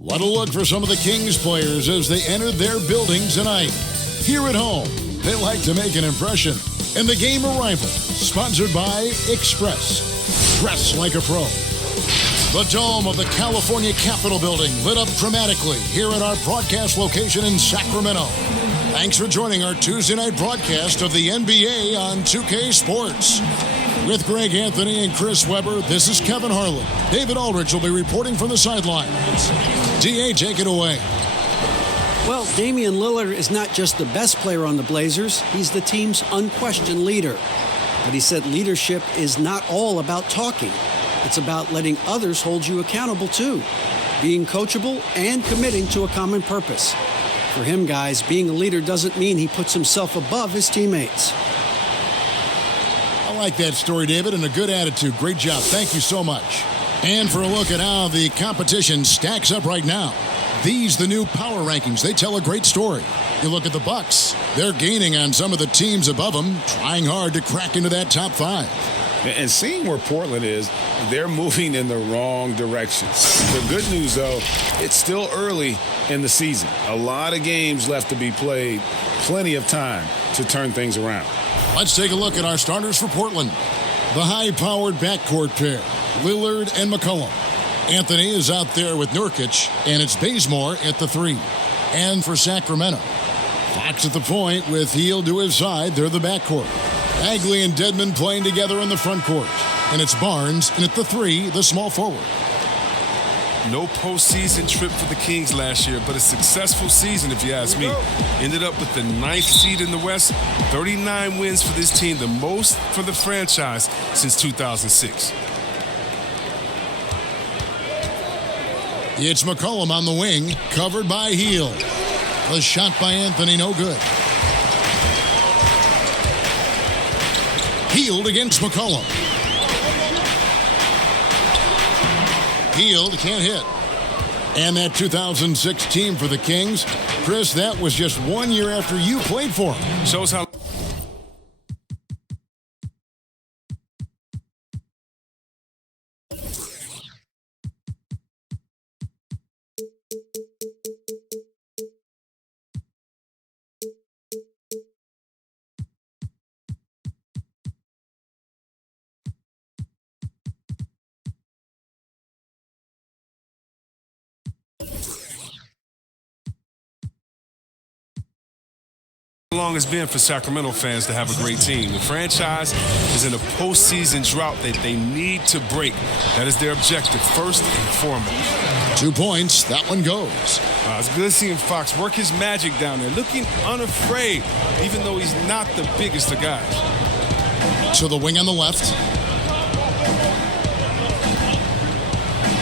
What a look for some of the Kings players as they entered their building tonight. Here at home, they like to make an impression. And the game arrival, sponsored by Express. Dress like a pro. The dome of the California Capitol building lit up dramatically here at our broadcast location in Sacramento. Thanks for joining our Tuesday night broadcast of the NBA on 2K Sports. With Greg Anthony and Chris Webber, this is Kevin Harlan. David Aldridge will be reporting from the sidelines. DA, take it away. Well, Damian Lillard is not just the best player on the Blazers, he's the team's unquestioned leader. But he said leadership is not all about talking. It's about letting others hold you accountable too, being coachable and committing to a common purpose. For him, guys, being a leader doesn't mean he puts himself above his teammates. I like that story, David, and a good attitude. Great job. Thank you so much. And for a look at how the competition stacks up right now. These, the new power rankings, they tell a great story. You look at the Bucks. They're gaining on some of the teams above them, trying hard to crack into that top five. And seeing where Portland is, they're moving in the wrong direction. The good news, though, it's still early in the season. A lot of games left to be played, plenty of time to turn things around. Let's take a look at our starters for Portland. The high-powered backcourt pair, Lillard and McCollum. Anthony is out there with Nurkic, and it's Bazemore at the three. And for Sacramento, Fox at the point with Hield to his side. They're the backcourt. Bagley and Dedmon playing together in the front court. And it's Barnes, and at the three, the small forward. No postseason trip for the Kings last year, but a successful season, if you ask me. Ended up with the 9th seed in the West, 39 wins for this team, the most for the franchise since 2006. It's McCollum on the wing, covered by Hield. The shot by Anthony, no good. Hield against McCollum. Hield can't hit. And that 2006 team for the Kings, Chris, that was just 1 year after you played for them. Shows how long it's been for Sacramento fans to have a great team. The franchise is in a postseason drought that they need to break. That is their objective, first and foremost. 2 points, that one goes. It's good seeing Fox work his magic down there, looking unafraid, even though he's not the biggest of guys. To the wing on the left.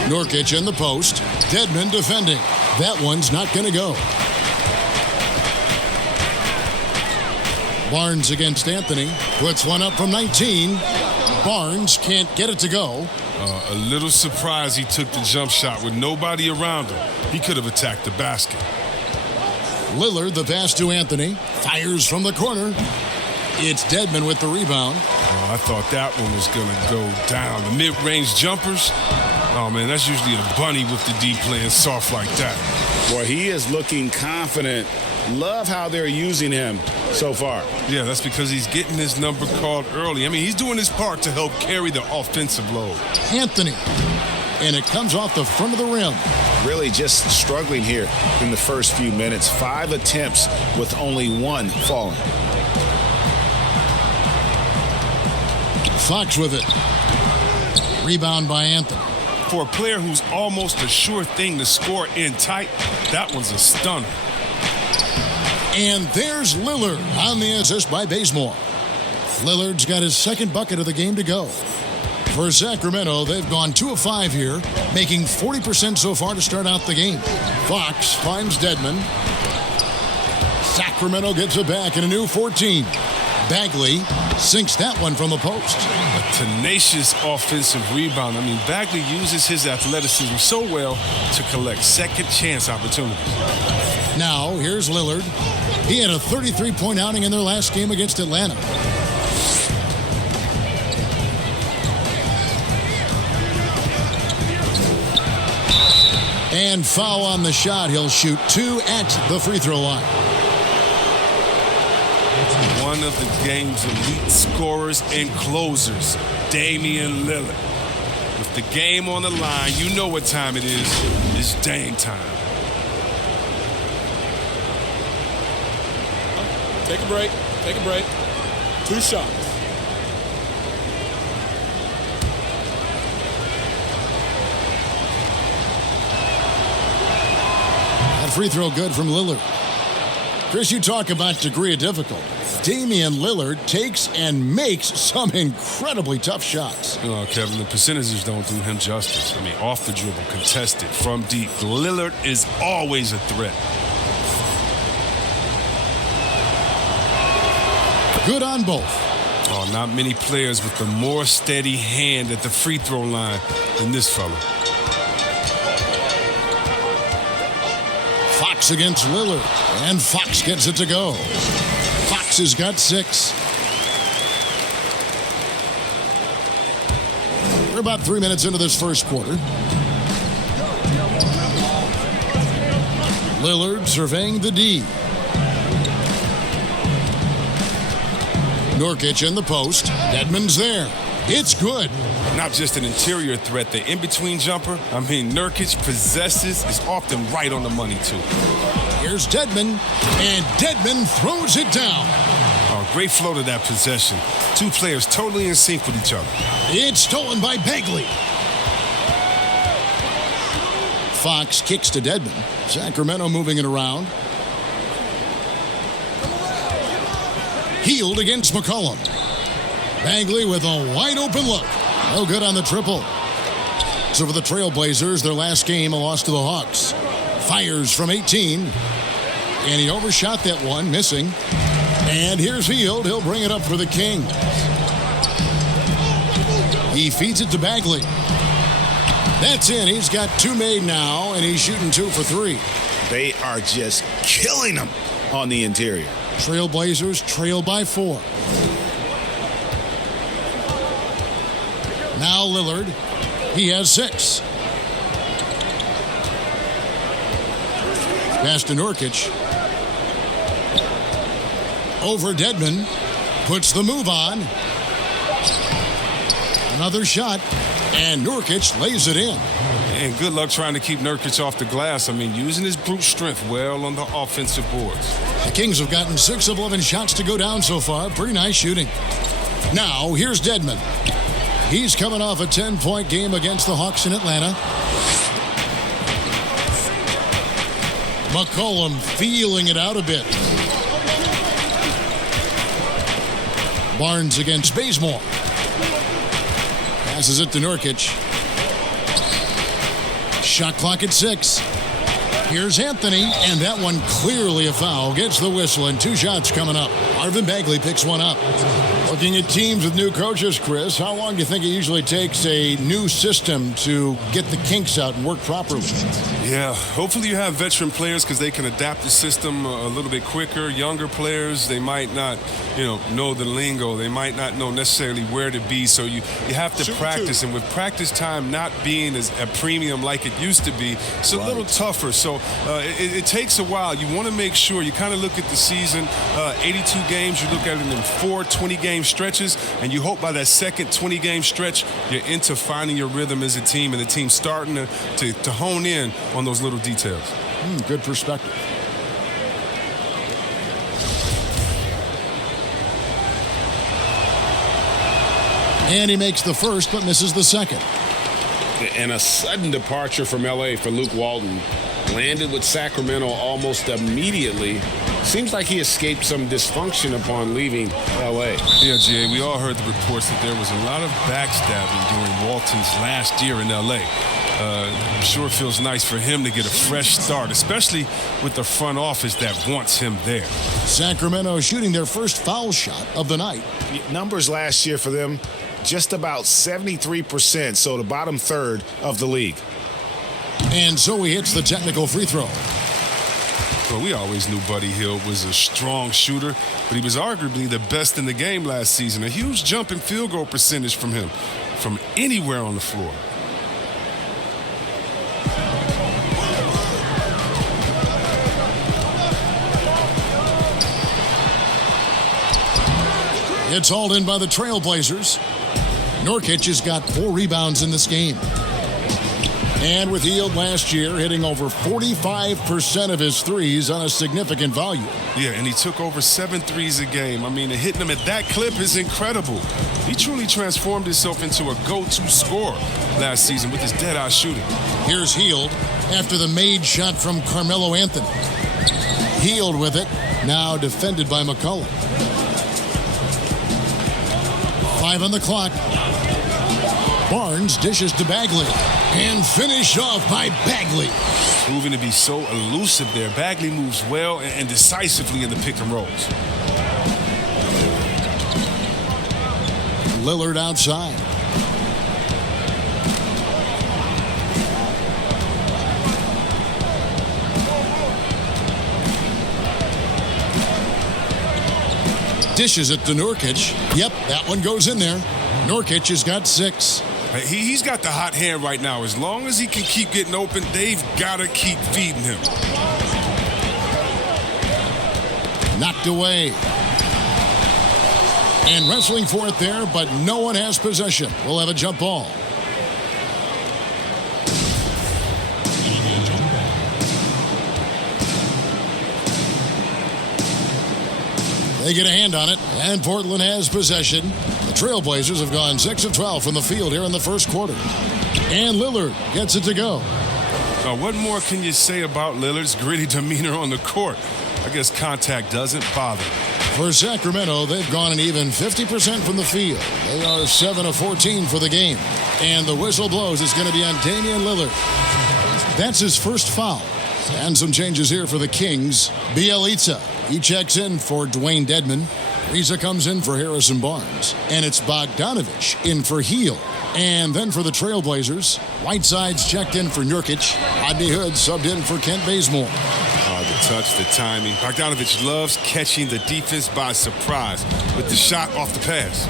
Nurkic in the post. Dedmon defending. That one's not going to go. Barnes against Anthony. Puts one up from 19. Barnes can't get it to go. A little surprised he took the jump shot with nobody around him. He could have attacked the basket. Lillard, the pass to Anthony. Fires from the corner. It's Dedmon with the rebound. I thought that one was going to go down. The mid-range jumpers, oh, man, that's usually a bunny with the D playing soft like that. Boy, he is looking confident. Love how they're using him so far. Yeah, that's because he's getting his number called early. I mean, he's doing his part to help carry the offensive load. Anthony. And it comes off the front of the rim. Really just struggling here in the first few minutes. 5 attempts with only 1 falling. Fox with it. Rebound by Anthony. For a player who's almost a sure thing to score in tight, that one's a stunner. And there's Lillard on the assist by Bazemore. Lillard's got his second bucket of the game to go. For Sacramento, they've gone 2 of 5 here, making 40% so far to start out the game. Fox finds Dedmon. Sacramento gets it back in a new 14. Bagley sinks that one from the post. A tenacious offensive rebound. I mean, Bagley uses his athleticism so well to collect second chance opportunities. Now, here's Lillard. He had a 33-point outing in their last game against Atlanta. And foul on the shot. He'll shoot 2 at the free throw line. One of the game's elite scorers and closers, Damian Lillard. With the game on the line, you know what time it is. It's dang time. Take a break. Take a break. 2 shots. That free throw good from Lillard. Chris, you talk about degree of difficulty. Damian Lillard takes and makes some incredibly tough shots. Oh, Kevin, the percentages don't do him justice. I mean, off the dribble, contested, from deep. Lillard is always a threat. Good on both. Oh, not many players with a more steady hand at the free throw line than this fella. Fox against Lillard, and Fox gets it to go. Fox has got 6. We're about 3 minutes into this first quarter. Lillard surveying the D. Nurkic in the post. Dedmon's there. It's good. Not just an interior threat, the in-between jumper. I mean, Nurkic possesses is often right on the money, too. Here's Dedmon, and Dedmon throws it down. Oh, great flow to that possession. 2 players totally in sync with each other. It's stolen by Bagley. Fox kicks to Dedmon. Sacramento moving it around. Healed against McCollum. Bagley with a wide open look. No good on the triple. So for the Trailblazers, their last game, a loss to the Hawks. Fires from 18. And he overshot that one, missing. And here's Hield. He'll bring it up for the Kings. He feeds it to Bagley. That's in. He's got 2 made now, and he's shooting 2 for 3. They are just killing them on the interior. Trailblazers trail by 4. Now Lillard. He has 6. Pass to Nurkic. Over Dedmon. Puts the move on. Another shot. And Nurkic lays it in. And good luck trying to keep Nurkic off the glass. I mean, using his brute strength well on the offensive boards. The Kings have gotten 6 of 11 shots to go down so far. Pretty nice shooting. Now, here's Dedmon. He's coming off a 10-point game against the Hawks in Atlanta. McCollum feeling it out a bit. Barnes against Bazemore. Passes it to Nurkic. Shot clock at 6. Here's Anthony, and that one clearly a foul. Gets the whistle, and 2 shots coming up. Marvin Bagley picks one up. Looking at teams with new coaches, Chris, how long do you think it usually takes a new system to get the kinks out and work properly? Yeah, hopefully you have veteran players because they can adapt the system a little bit quicker. Younger players, they might not, know the lingo. They might not know necessarily where to be. So you have to practice. And with practice time not being as a premium like it used to be, it's a little tougher. So it takes a while. You want to make sure you kind of look at the season, 82 games, you look at it in 4 20-game stretches, and you hope by that second 20-game stretch, you're into finding your rhythm as a team, and the team's starting to hone in on those little details. Good perspective. And he makes the first, but misses the second. And a sudden departure from L.A. for Luke Walton. Landed with Sacramento almost immediately. Seems like he escaped some dysfunction upon leaving L.A. Yeah, Jay, we all heard the reports that there was a lot of backstabbing during Walton's last year in L.A. I'm sure it feels nice for him to get a fresh start, especially with the front office that wants him there. Sacramento shooting their first foul shot of the night. Numbers last year for them, just about 73%, so the bottom third of the league. And so he hits the technical free throw. Well, we always knew Buddy Hield was a strong shooter, but he was arguably the best in the game last season. A huge jump in field goal percentage from him, from anywhere on the floor. It's hauled in by the Trailblazers. Nurkic has got 4 rebounds in this game. And with Hield last year hitting over 45% of his threes on a significant volume. Yeah, and he took over 7 threes a game. I mean, hitting them at that clip is incredible. He truly transformed himself into a go-to scorer last season with his dead-eye shooting. Here's Hield after the made shot from Carmelo Anthony. Hield with it, now defended by McCollum. 5 on the clock. Barnes dishes to Bagley and finished off by Bagley. Proving to be so elusive there. Bagley moves well and decisively in the pick and rolls. Lillard outside. Dishes it to Nurkic. Yep, that one goes in there. Nurkic has got 6. He's got the hot hand right now. As long as he can keep getting open, they've got to keep feeding him. Knocked away. And wrestling for it there, but no one has possession. We'll have a jump ball. They get a hand on it, and Portland has possession. The Trailblazers have gone 6 of 12 from the field here in the first quarter. And Lillard gets it to go. What more can you say about Lillard's gritty demeanor on the court? I guess contact doesn't bother. For Sacramento, they've gone an even 50% from the field. They are 7 of 14 for the game. And the whistle blows. It's going to be on Damian Lillard. That's his first foul. And some changes here for the Kings. Bielitsa, he checks in for Dwayne Dedman. Riza comes in for Harrison Barnes. And it's Bogdanovich in for Hield. And then for the Trailblazers, Whiteside's checked in for Nurkic. Rodney Hood subbed in for Kent Bazemore. The touch, the timing. Bogdanovich loves catching the defense by surprise with the shot off the pass.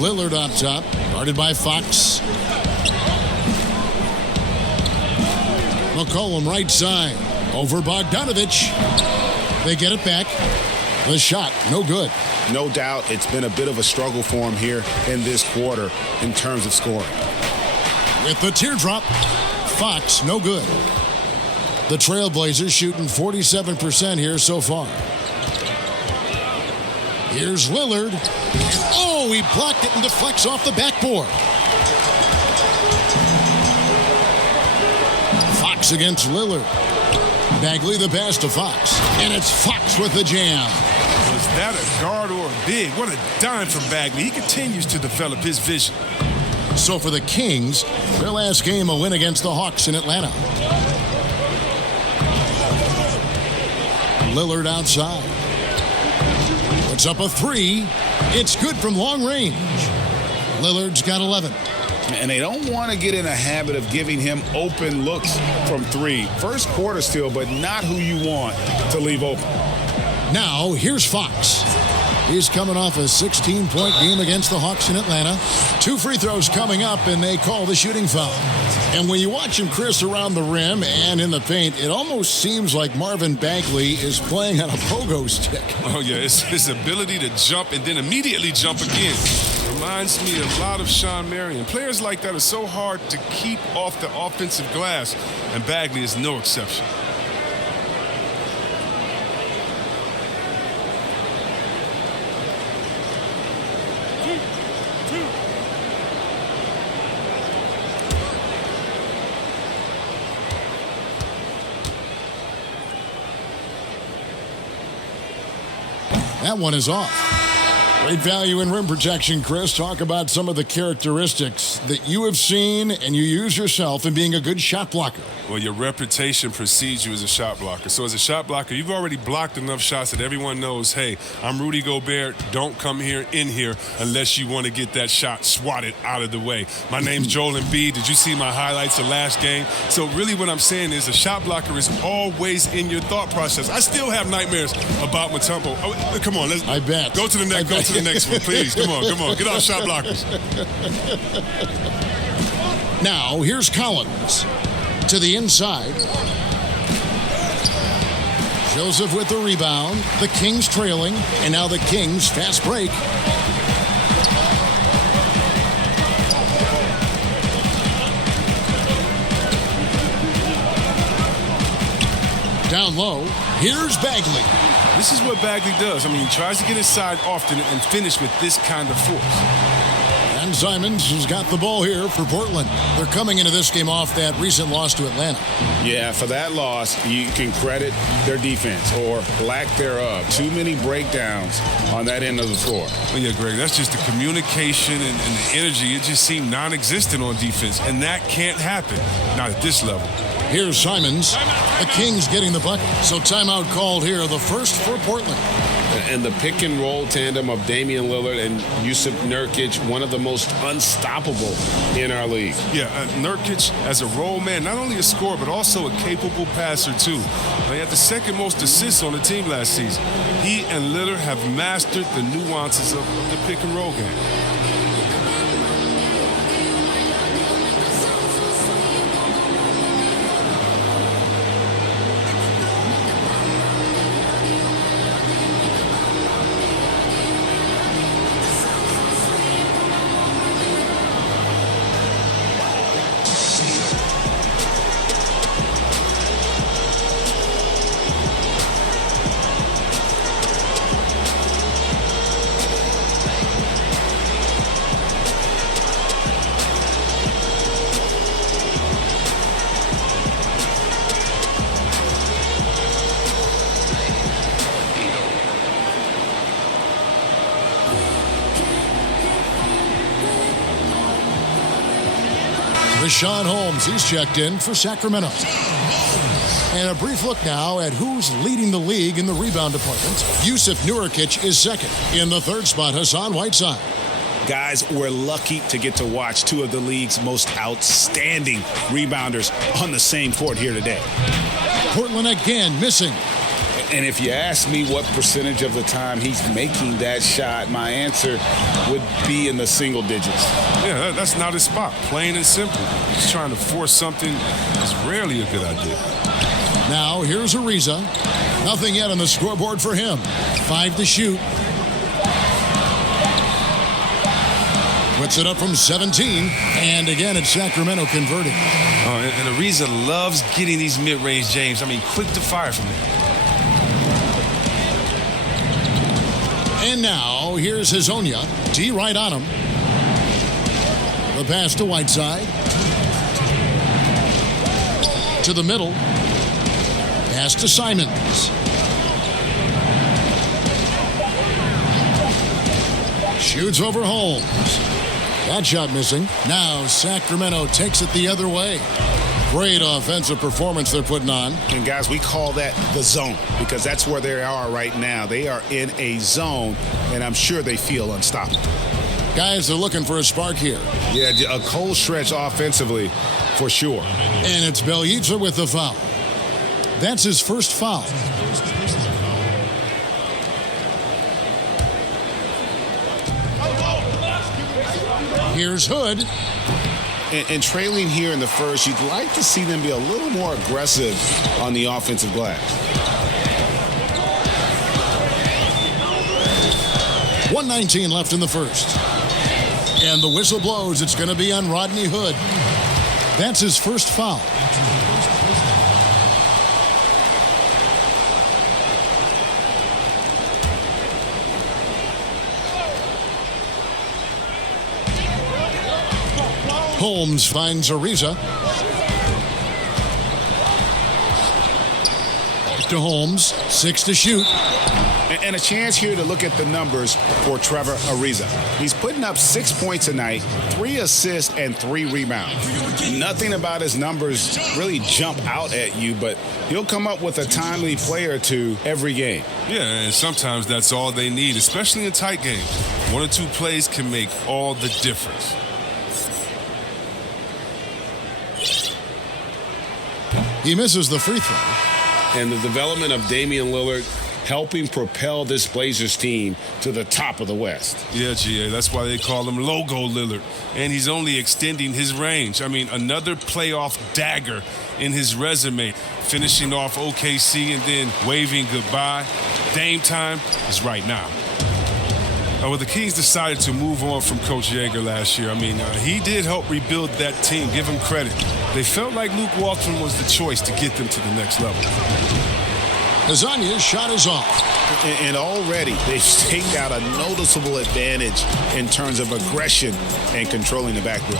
Lillard on top, guarded by Fox. McCollum right side, over Bogdanovich. They get it back. The shot, no good. No doubt it's been a bit of a struggle for him here in this quarter in terms of scoring. With the teardrop, Fox, no good. The Trailblazers shooting 47% here so far. Here's Lillard. Oh, he blocked it and deflects off the backboard. Fox against Lillard. Bagley the pass to Fox. And it's Fox with the jam. Was that a guard or a big? What a dime from Bagley. He continues to develop his vision. So for the Kings, their last game a win against the Hawks in Atlanta. Lillard outside. Puts up a 3. It's good from long range. Lillard's got 11. And they don't want to get in a habit of giving him open looks from 3. First quarter still, but not who you want to leave open. Now, here's Fox. He's coming off a 16-point game against the Hawks in Atlanta. 2 free throws coming up, and they call the shooting foul. And when you watch him, Chris, around the rim and in the paint, it almost seems like Marvin Bagley is playing on a pogo stick. Oh, yeah, it's his ability to jump and then immediately jump again. Reminds me a lot of Sean Marion. Players like that are so hard to keep off the offensive glass, and Bagley is no exception. That one is off. Great value in rim protection, Chris. Talk about some of the characteristics that you have seen and you use yourself in being a good shot blocker. Well, your reputation precedes you as a shot blocker. So as a shot blocker, you've already blocked enough shots that everyone knows, hey, I'm Rudy Gobert. Don't come in here unless you want to get that shot swatted out of the way. My name's Joel Embiid. Did you see my highlights of last game? So really what I'm saying is a shot blocker is always in your thought process. I still have nightmares about Mutombo. Oh, come on, I bet. Go to the next. Go to the next one, please. Come on. Get off shot blockers. Now, here's Collins to the inside. Joseph with the rebound. The Kings trailing. And now the Kings fast break. Down low, here's Bagley. This is what Bagley does. I mean, he tries to get inside often and finish with this kind of force. And Simons has got the ball here for Portland. They're coming into this game off that recent loss to Atlanta. Yeah, for that loss, you can credit their defense or lack thereof. Too many breakdowns on that end of the floor. Well, yeah, Greg, that's just the communication and the energy. It just seemed non-existent on defense, and that can't happen, not at this level. Here's Simons. The Kings getting the bucket. So timeout called here, the first for Portland. And the pick and roll tandem of Damian Lillard and Jusuf Nurkic, one of the most unstoppable in our league. Yeah, Nurkic as a role man, not only a scorer, but also a capable passer, too. He had the second most assists on the team last season. He and Lillard have mastered the nuances of the pick and roll game. Rashawn Holmes, he's checked in for Sacramento. And a brief look now at who's leading the league in the rebound department. Jusuf Nurkic is second. In the third spot, Hassan Whiteside. Guys, we're lucky to get to watch two of the league's most outstanding rebounders on the same court here today. Portland again missing. And if you ask me what percentage of the time he's making that shot, my answer would be in the single digits. Yeah, that's not his spot, plain and simple. He's trying to force something that's rarely a good idea. Now, here's Ariza. Nothing yet on the scoreboard for him. 5 to shoot. Puts it up from 17. And again, it's Sacramento converting. And Ariza loves getting these mid-range James. I mean, quick to fire from there. And now, here's Hazonia. D right on him. The pass to Whiteside. To the middle. Pass to Simons. Shoots over Holmes. That shot missing. Now Sacramento takes it the other way. Great offensive performance they're putting on. And guys, we call that the zone because that's where they are right now. They are in a zone, and I'm sure they feel unstoppable. Guys, they're looking for a spark here. Yeah, a cold stretch offensively for sure. And it's Bjelica with the foul. That's his first foul. Here's Hood. And trailing here in the first, you'd like to see them be a little more aggressive on the offensive glass. 1:19 left in the first. And the whistle blows. It's going to be on Rodney Hood. That's his first foul. Holmes finds Ariza. To Holmes, 6 to shoot. And a chance here to look at the numbers for Trevor Ariza. He's putting up 6 points a night, 3 assists, and 3 rebounds. Nothing about his numbers really jump out at you, but he'll come up with a timely play or two every game. Yeah, and sometimes that's all they need, especially in tight games. 1 or 2 plays can make all the difference. He misses the free throw. And the development of Damian Lillard helping propel this Blazers team to the top of the West. Yeah, GA, that's why they call him Logo Lillard. And he's only extending his range. I mean, another playoff dagger in his resume, finishing off OKC and then waving goodbye. Dame time is right now. Well, the Kings decided to move on from Coach Yeager last year. I mean, he did help rebuild that team. Give him credit. They felt like Luke Walton was the choice to get them to the next level. Lasagna's shot is off. And already they've staked out a noticeable advantage in terms of aggression and controlling the backcourt.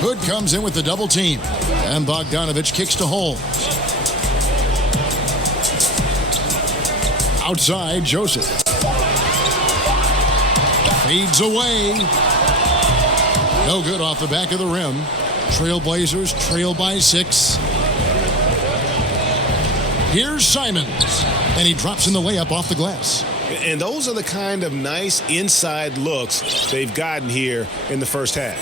Hood comes in with the double team. And Bogdanovich kicks to Holmes. Outside, Joseph. Fades away. No good off the back of the rim. Trailblazers trail by 6. Here's Simons. And he drops in the layup off the glass. And those are the kind of nice inside looks they've gotten here in the first half.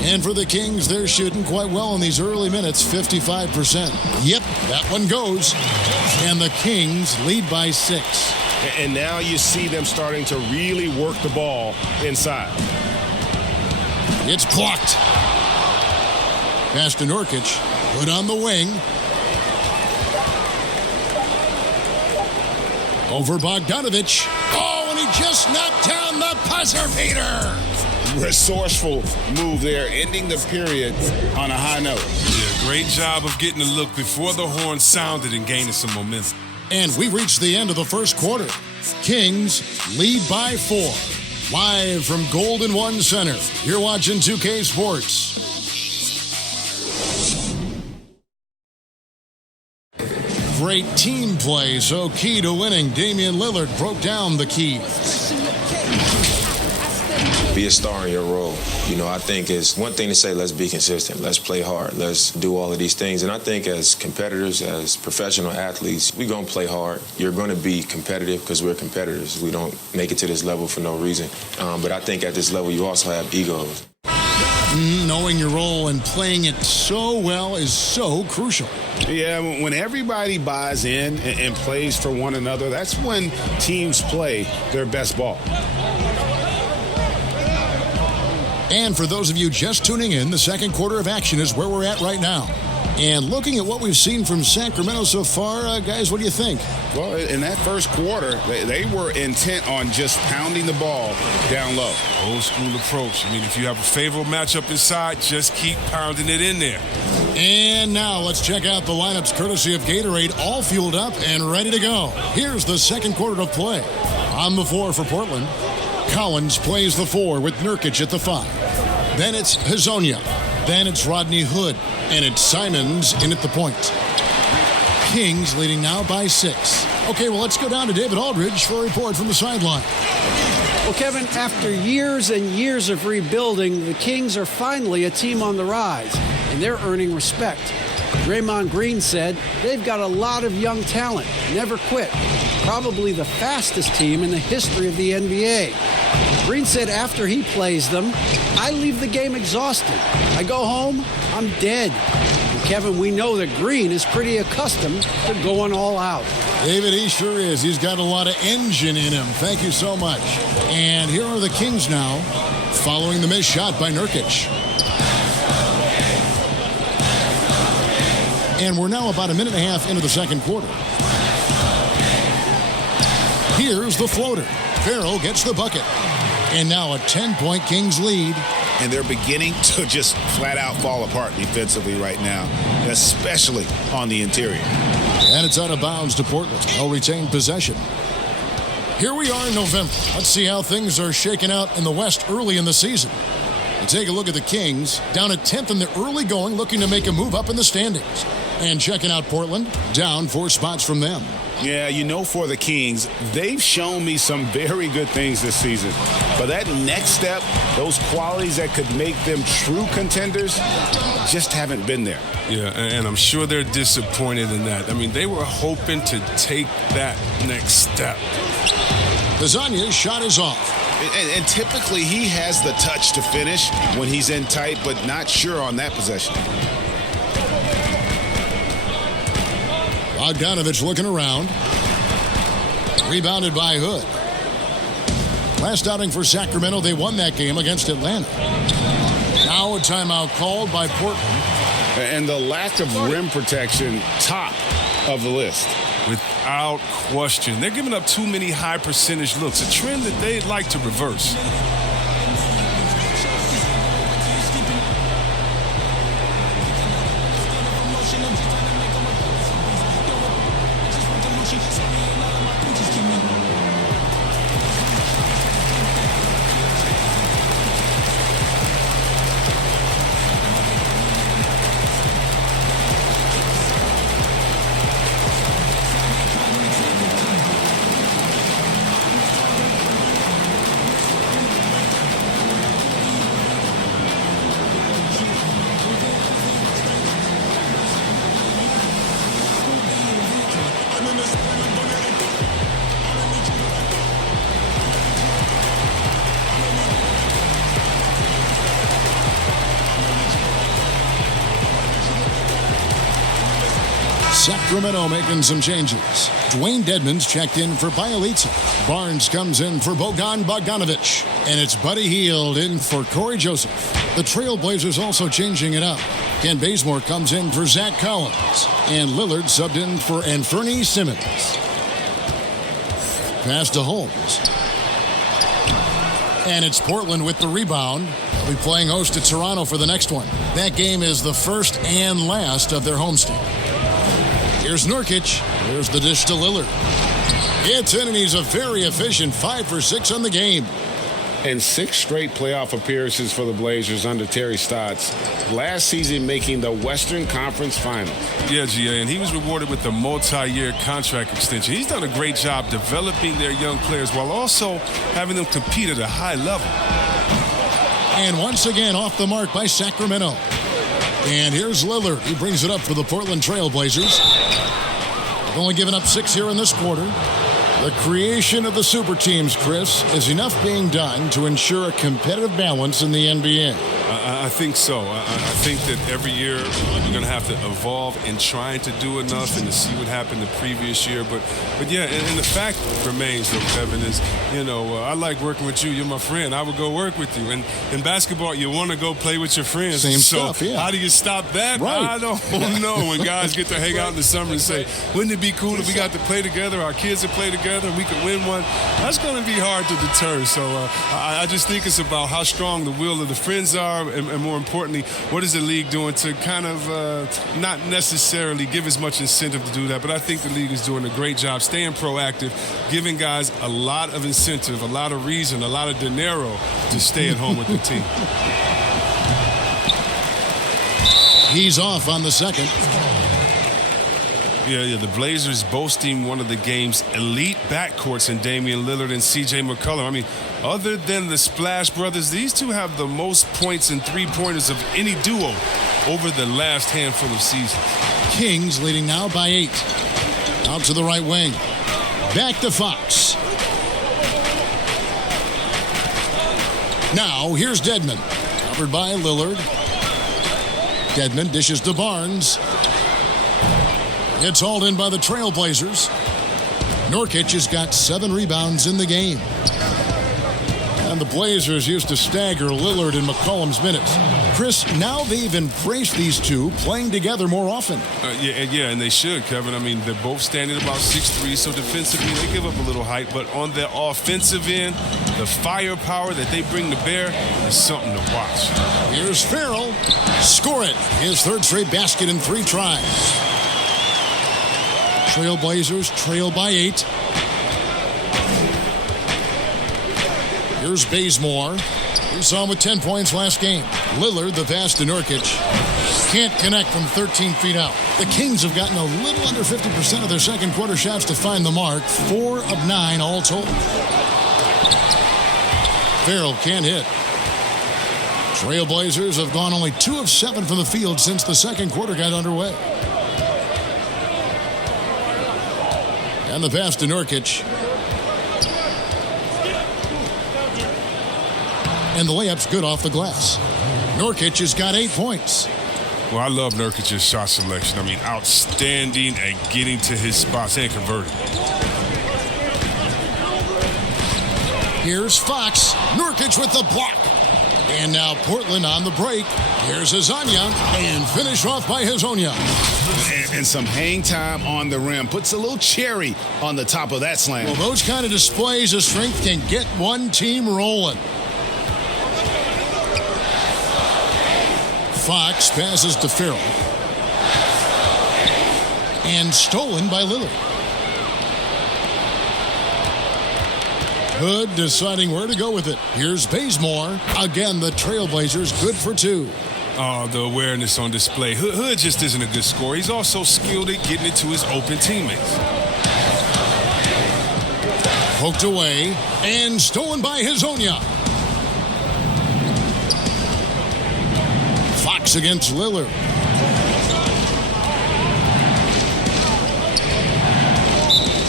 And for the Kings, they're shooting quite well in these early minutes, 55%. Yep, that one goes. And the Kings lead by 6. And now you see them starting to really work the ball inside. It's blocked. Pass to Nurkic. Put on the wing. Over Bogdanovich. Oh, and he just knocked down the buzzer beater. Resourceful move there, ending the period on a high note. Yeah, great job of getting a look before the horn sounded and gaining some momentum. And we reached the end of the first quarter. Kings lead by 4. Live from Golden One Center, you're watching 2K Sports. Great team play, so key to winning. Damian Lillard broke down the keys. Be a star in your role. You know, I think it's one thing to say, let's be consistent, let's play hard, let's do all of these things. And I think as competitors, as professional athletes, we're going to play hard. You're going to be competitive because we're competitors. We don't make it to this level for no reason. But I think at this level, you also have egos. Knowing your role and playing it so well is so crucial. Yeah, when everybody buys in and plays for one another, that's when teams play their best ball. And for those of you just tuning in, the second quarter of action is where we're at right now. And looking at what we've seen from Sacramento so far, guys, what do you think? Well, in that first quarter, they were intent on just pounding the ball down low. Old school approach. I mean, if you have a favorable matchup inside, just keep pounding it in there. And now let's check out the lineups courtesy of Gatorade, all fueled up and ready to go. Here's the second quarter of play. On the floor for Portland, Collins plays the 4 with Nurkic at the 5. Then it's Hezonja. Then it's Rodney Hood. And it's Simons in at the point. Kings leading now by 6. Okay, well, let's go down to David Aldridge for a report from the sideline. Well, Kevin, after years and years of rebuilding, the Kings are finally a team on the rise, and they're earning respect. Draymond Green said they've got a lot of young talent, never quit. Probably the fastest team in the history of the NBA. Green said after he plays them, I leave the game exhausted. I go home, I'm dead. And Kevin, we know that Green is pretty accustomed to going all out. David, he sure is. He's got a lot of engine in him. Thank you so much. And here are the Kings now, following the missed shot by Nurkic. And we're now about a minute and a half into the second quarter. Here's the floater. Farrell gets the bucket. And now a 10-point Kings lead. And they're beginning to just flat out fall apart defensively right now, especially on the interior. And it's out of bounds to Portland. They'll retain possession. Here we are in November. Let's see how things are shaking out in the West early in the season. And take a look at the Kings, down at 10th in the early going, looking to make a move up in the standings. And checking out Portland, down 4 spots from them. Yeah, you know, for the Kings, they've shown me some very good things this season. But that next step, those qualities that could make them true contenders, just haven't been there. Yeah, and I'm sure they're disappointed in that. I mean, they were hoping to take that next step. Lasagna's shot is off. And typically he has the touch to finish when he's in tight, but not sure on that possession. Bogdanovich looking around. Rebounded by Hood. Last outing for Sacramento, they won that game against Atlanta. Now a timeout called by Portland. And the lack of rim protection, top of the list. Without question. They're giving up too many high percentage looks, a trend that they'd like to reverse. Sacramento making some changes. Dwayne Dedmon's checked in for Bielitsa. Barnes comes in for Bogdanovich. And it's Buddy Hield in for Corey Joseph. The Trailblazers also changing it up. Ken Bazemore comes in for Zach Collins. And Lillard subbed in for Anthony Simmons. Pass to Holmes. And it's Portland with the rebound. They'll be playing host to Toronto for the next one. That game is the first and last of their homestand. Here's Nurkic. There's the dish to Lillard. Gets in, and he's a very efficient 5 for 6 on the game. And 6 straight playoff appearances for the Blazers under Terry Stotts. Last season making the Western Conference Finals. Yeah, GA, and he was rewarded with a multi-year contract extension. He's done a great job developing their young players while also having them compete at a high level. And once again off the mark by Sacramento. And here's Lillard. He brings it up for the Portland Trailblazers. They've only given up 6 here in this quarter. The creation of the super teams, Chris, is enough being done to ensure a competitive balance in the NBA. I think so. I think that every year we're going to have to evolve in trying to do enough and to see what happened the previous year. But yeah, and the fact remains, though, Kevin, is, I like working with you. You're my friend. I would go work with you. And in basketball, you want to go play with your friends. Same stuff, yeah. How do you stop that? Right. I don't know. When guys get to hang out in the summer and say, wouldn't it be cool if we got to play together, our kids would play together, and we could win one? That's going to be hard to deter. So I just think it's about how strong the will of the friends are, and more importantly, what is the league doing to kind of not necessarily give as much incentive to do that, but I think the league is doing a great job staying proactive, giving guys a lot of incentive, a lot of reason, a lot of dinero to stay at home with the team. He's off on the second. Yeah, the Blazers boasting one of the game's elite backcourts in Damian Lillard and C.J. McCollum. I mean, other than the Splash Brothers, these two have the most points and three-pointers of any duo over the last handful of seasons. Kings leading now by 8. Out to the right wing. Back to Fox. Now, here's Dedmon. Covered by Lillard. Dedmon dishes to Barnes. It's hauled in by the Trailblazers. Nurkic has got 7 rebounds in the game. And the Blazers used to stagger Lillard and McCollum's minutes. Chris, now they've embraced these two playing together more often. Yeah, and they should, Kevin. I mean, they're both standing about 6'3", so defensively they give up a little height. But on the offensive end, the firepower that they bring to bear is something to watch. Here's Farrell. Score it. His 3rd straight basket in 3 tries. Trailblazers trail by 8. Here's Bazemore. We saw him with 10 points last game. Lillard, the pass to Nurkic. Can't connect from 13 feet out. The Kings have gotten a little under 50% of their second quarter shots to find the mark. 4 of 9 all told. Farrell can't hit. Trailblazers have gone only 2 of 7 from the field since the second quarter got underway. And the pass to Nurkic. And the layup's good off the glass. Nurkic has got 8 points. Well, I love Nurkic's shot selection. I mean, outstanding at getting to his spots and converting. Here's Fox. Nurkic with the block. And now Portland on the break. Here's Azania. And finished off by Hazonia. And some hang time on the rim. Puts a little cherry on the top of that slam. Well, those kind of displays of strength can get one team rolling. Fox passes to Farrell. And stolen by Lillard. Hood deciding where to go with it. Here's Bazemore. Again, the Trailblazers good for two. Oh, the awareness on display. Hood just isn't a good scorer. He's also skilled at getting it to his open teammates. Poked away and stolen by Hazonia. Fox against Lillard.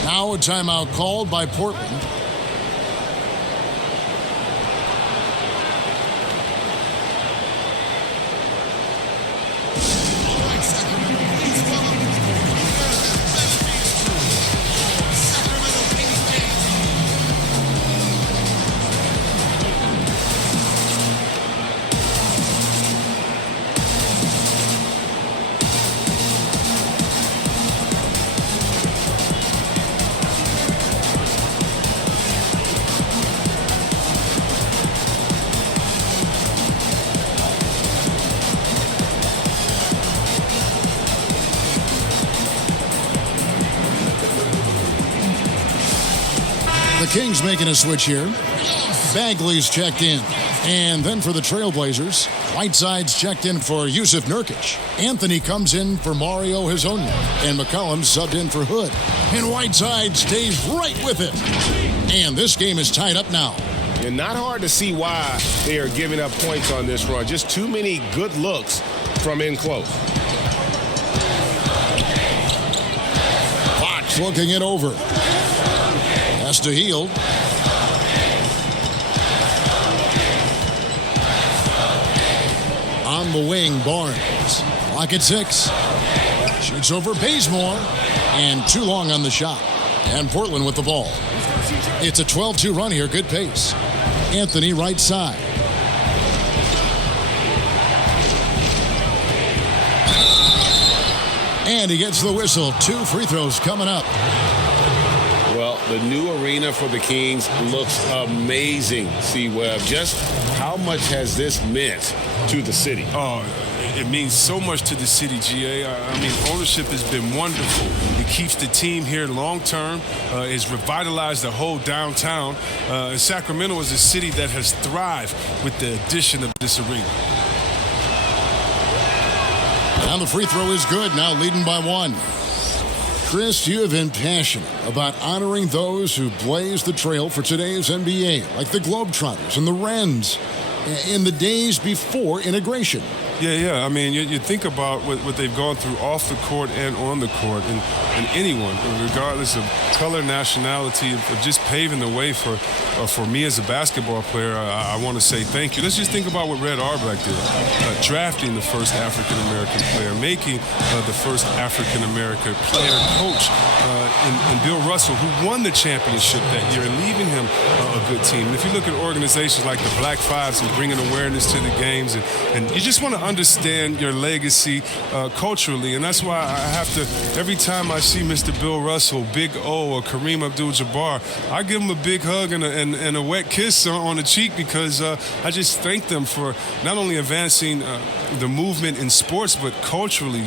Now a timeout called by Portland. The Kings making a switch here. Bagley's checked in. And then for the Trailblazers, Whiteside's checked in for Yusuf Nurkic. Anthony comes in for Mario Hazonia. And McCollum subbed in for Hood. And Whiteside stays right with it. And this game is tied up now. And not hard to see why they are giving up points on this run. Just too many good looks from in close. Fox looking it over. Has to Hield. On the wing, Barnes. Clock at 6. Shoots over Bazemore. And too long on the shot. And Portland with the ball. It's a 12-2 run here. Good pace. Anthony right side. And he gets the whistle. 2 free throws coming up. Well, the new arena for the Kings looks amazing, C-Webb. Just how much has this meant to the city? Oh, it means so much to the city, GA. I mean, ownership has been wonderful. It keeps the team here long term. It's revitalized the whole downtown. Sacramento is a city that has thrived with the addition of this arena. And the free throw is good, now leading by 1. Chris, you have been passionate about honoring those who blazed the trail for today's NBA, like the Globetrotters and the Wrens, in the days before integration. Yeah. I mean, you think about what they've gone through off the court and on the court, and anyone, regardless of color, nationality, of just paving the way for me as a basketball player. I want to say thank you. Let's just think about what Red Auerbach did, drafting the first African-American player, making the first African-American player coach in Bill Russell, who won the championship that year, and leaving him a good team. And if you look at organizations like the Black Fives and bringing awareness to the games, and you just want to understand your legacy culturally, and that's why I have to, every time I see Mr. Bill Russell, Big O, or Kareem Abdul-Jabbar, I give them a big hug and a wet kiss on the cheek, because I just thank them for not only advancing the movement in sports, but culturally.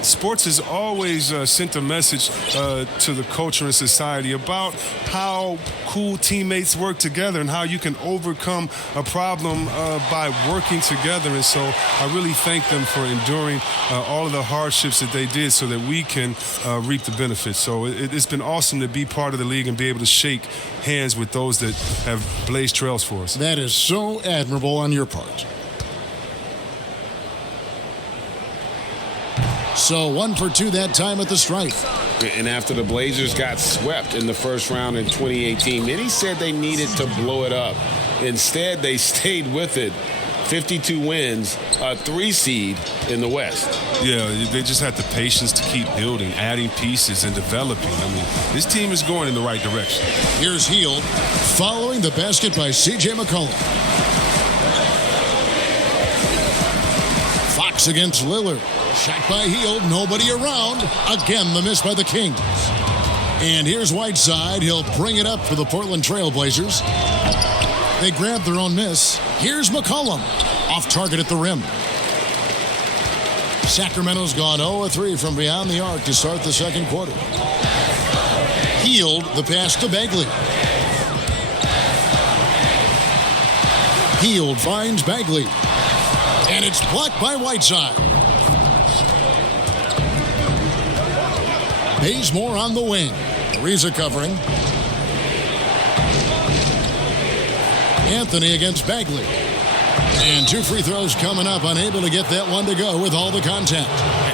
Sports has always sent a message to the culture and society about how cool teammates work together and how you can overcome a problem by working together. And so I really thank them for enduring all of the hardships that they did so that we can reap the benefits. So it's been awesome to be part of the league and be able to shake hands with those that have blazed trails for us. That is so admirable on your part. So 1 for 2 that time at the stripe. And after the Blazers got swept in the first round in 2018, many said they needed to blow it up. Instead, they stayed with it, 52 wins, a 3 seed in the West. Yeah, they just had the patience to keep building, adding pieces, and developing. I mean, this team is going in the right direction. Here's Hield following the basket by C.J. McCollum. Fox against Lillard. Shot by Hield, nobody around. Again, the miss by the Kings. And here's Whiteside. He'll bring it up for the Portland Trail Blazers. They grab their own miss. Here's McCollum. Off target at the rim. Sacramento's gone 0-3 from beyond the arc to start the second quarter. Hield, the pass to Bagley. Hield finds Bagley. And it's blocked by Whiteside. Bazemore on the wing. Ariza covering. Anthony against Bagley. And 2 free throws coming up. Unable to get that one to go with all the contact.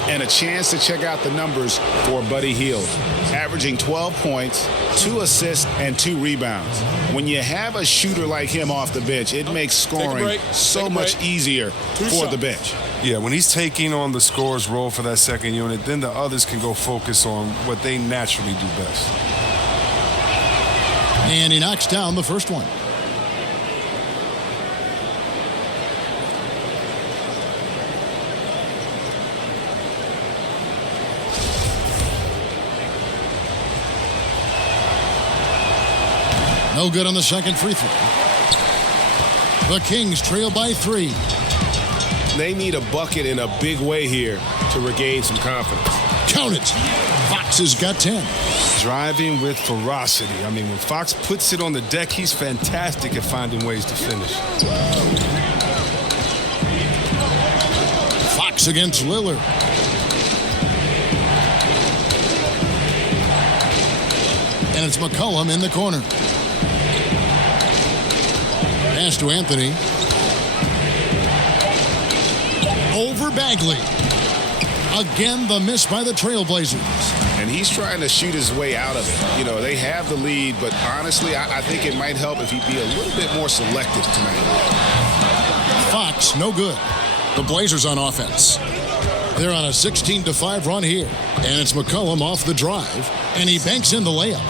And a chance to check out the numbers for Buddy Hield. Averaging 12 points, 2 assists, and 2 rebounds. When you have a shooter like him off the bench, it makes scoring so much easier for the bench. Yeah, when he's taking on the scorer's role for that second unit, then the others can go focus on what they naturally do best. And he knocks down the first one. No good on the second free throw. The Kings trail by 3. They need a bucket in a big way here to regain some confidence. Count it. Fox has got 10. Driving with ferocity. I mean, when Fox puts it on the deck, he's fantastic at finding ways to finish. Fox against Lillard. And it's McCollum in the corner. Pass to Anthony. Over Bagley. Again, the miss by the Trailblazers. And he's trying to shoot his way out of it. You know, they have the lead, but honestly, I think it might help if he'd be a little bit more selective tonight. Fox, no good. The Blazers on offense. They're on a 16-5 run here. And it's McCollum off the drive. And he banks in the layup.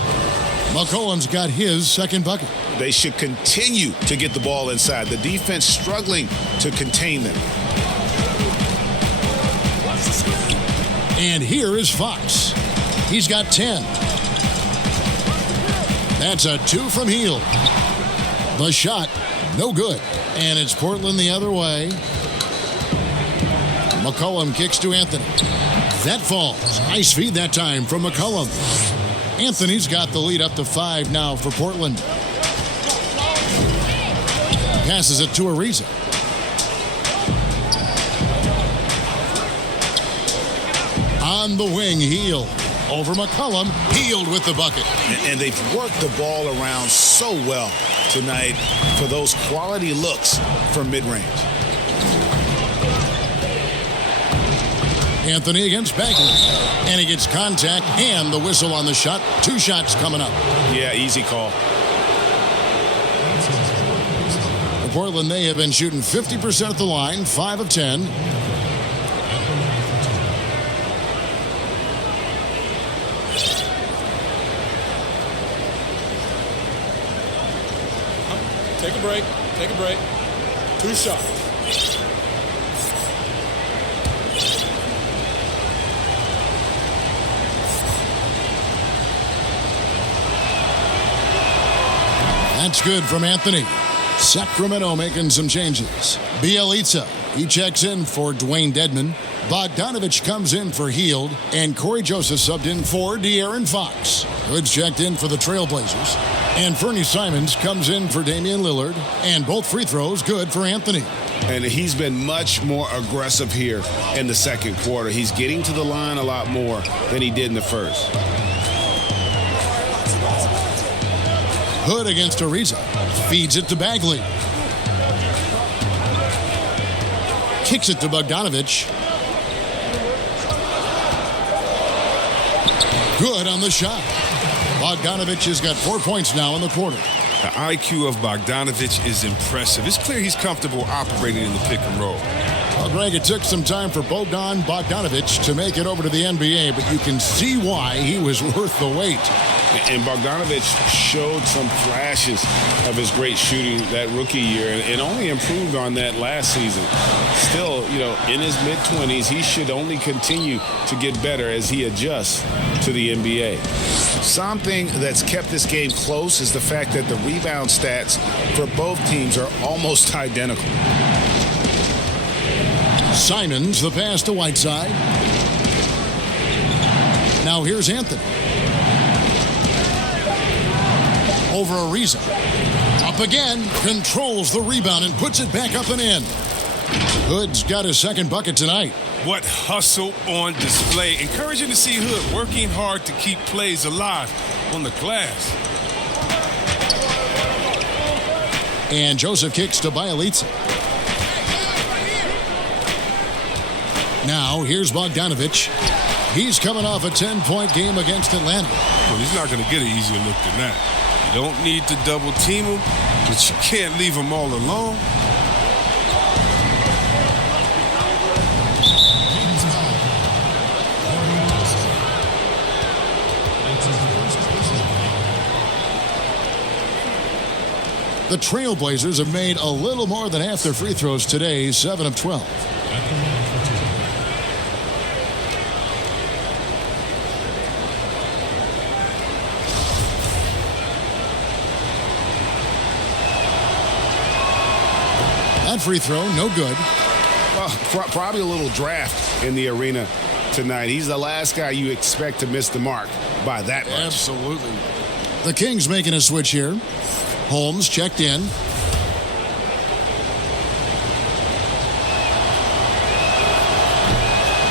McCollum's got his second bucket. They should continue to get the ball inside. The defense struggling to contain them. And here is Fox. He's got 10. That's a 2 from Hield. The shot, no good. And it's Portland the other way. McCollum kicks to Anthony. That falls. Nice feed that time from McCollum. Anthony's got the lead up to 5 now for Portland. Passes it to Ariza. On the wing, Hield. Over McCollum. Hield with the bucket. And they've worked the ball around so well tonight for those quality looks from mid-range. Anthony against Bagley. And he gets contact and the whistle on the shot. 2 shots coming up. Yeah, easy call. For Portland, they have been shooting 50% at the line, 5 of 10. Take a break. Take a break. 2 shots. That's good from Anthony. Sacramento making some changes. Bielitsa, he checks in for Dwayne Dedman. Bogdanovich comes in for Hield. And Corey Joseph subbed in for De'Aaron Fox. Hood's checked in for the Trailblazers. And Fernie Simons comes in for Damian Lillard. And both free throws good for Anthony. And he's been much more aggressive here in the second quarter. He's getting to the line a lot more than he did in the first. Hood against Ariza. Feeds it to Bagley. Kicks it to Bogdanovich. Good on the shot. Bogdanovich has got 4 points now in the quarter. The IQ of Bogdanovich is impressive. It's clear he's comfortable operating in the pick and roll. Well, Greg, it took some time for Bogdan Bogdanovich to make it over to the NBA, but you can see why he was worth the wait. And Bogdanovich showed some flashes of his great shooting that rookie year and only improved on that last season. Still, in his mid-20s, he should only continue to get better as he adjusts to the NBA. Something that's kept this game close is the fact that the rebound stats for both teams are almost identical. Simons, the pass to Whiteside. Now here's Anthony. Over Ariza. Up again, controls the rebound and puts it back up and in. Hood's got his second bucket tonight. What hustle on display. Encouraging to see Hood working hard to keep plays alive on the glass. And Joseph kicks to Bielitsa. Now, here's Bogdanovich. He's coming off a 10-point game against Atlanta. Well, he's not going to get an easier look than that. You don't need to double team him, but you can't leave him all alone. The Trailblazers have made a little more than half their free throws today, 7 of 12. That free throw, no good. Well, probably a little draft in the arena tonight. He's the last guy you expect to miss the mark by that much. Absolutely. The Kings making a switch here. Holmes checked in.